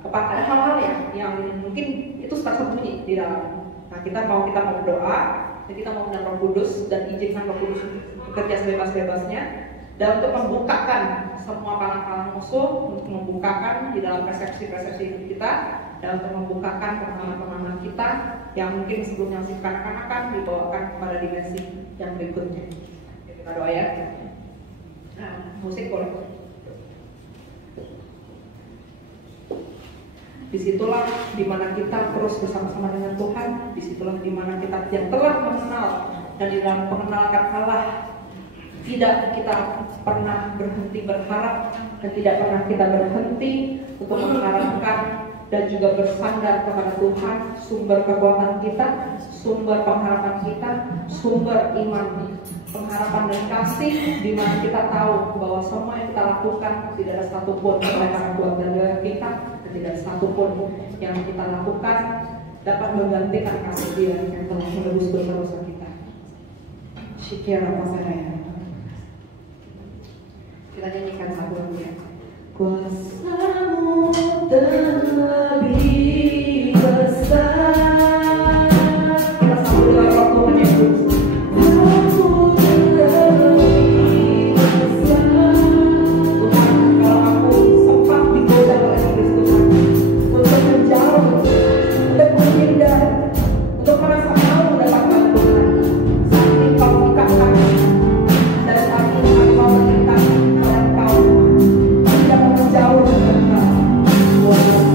ada hal-hal yang mungkin itu tersembunyi di dalam. Nah, kita mau berdoa dan kita mau mengundang Roh Kudus dan izinkan Roh Kudus bekerja sebebas-bebasnya dan untuk membukakan semua palang-palang musuh, untuk membukakan di dalam persepsi-persepsi hidup kita, dan untuk membukakan pengalaman-pengalaman kita yang mungkin sebelumnya masih kanak-kanakan dibawakan kepada dimensi yang berikutnya. Kita doa ya. Nah, musik boleh. Disitulah dimana kita terus bersama-sama dengan Tuhan. Disitulah dimana kita yang telah mengenal dan di dalam pengenalan Allah tidak kita pernah berhenti berharap dan tidak pernah kita berhenti untuk mengharapkan dan juga bersandar kepada Tuhan, sumber kekuatan kita, sumber pengharapan kita, sumber iman, pengharapan dan kasih, di mana kita tahu bahwa semua yang kita lakukan tidak ada satupun oleh karena kuat dan kita, dan tidak ada satupun yang kita lakukan dapat menggantikan kasih Dia yang telah menebus dosa-dosa kita. Syikir apa saya? Kita nyanyikan satu lagu ya. Kuasa-Mu terlebih besar. Kita sambut dengan Roh Tuhan yang kudus. Roh-Mu terlebih besar. Tuhan, kalau aku sempat digoda oleh iblis Tuhan untuk menjauh, untuk menghindar, untuk merasa malu mendapatkan Tuhan, saat ini Kau bukakan dan saat ini Kau mendekat dan Kau tidak mau menjauh dari Kau.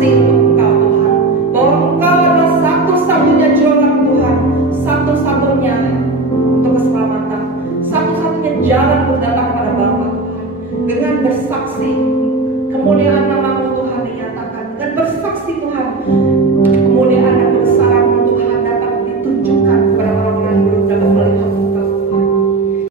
bersaksi untuk Engkau Tuhan, bahwa Engkau adalah satu-satunya jalan Tuhan, satu-satunya untuk keselamatan, satu-satunya jalan untuk datang kepada Bapa Tuhan. Dengan bersaksi kemuliaan nama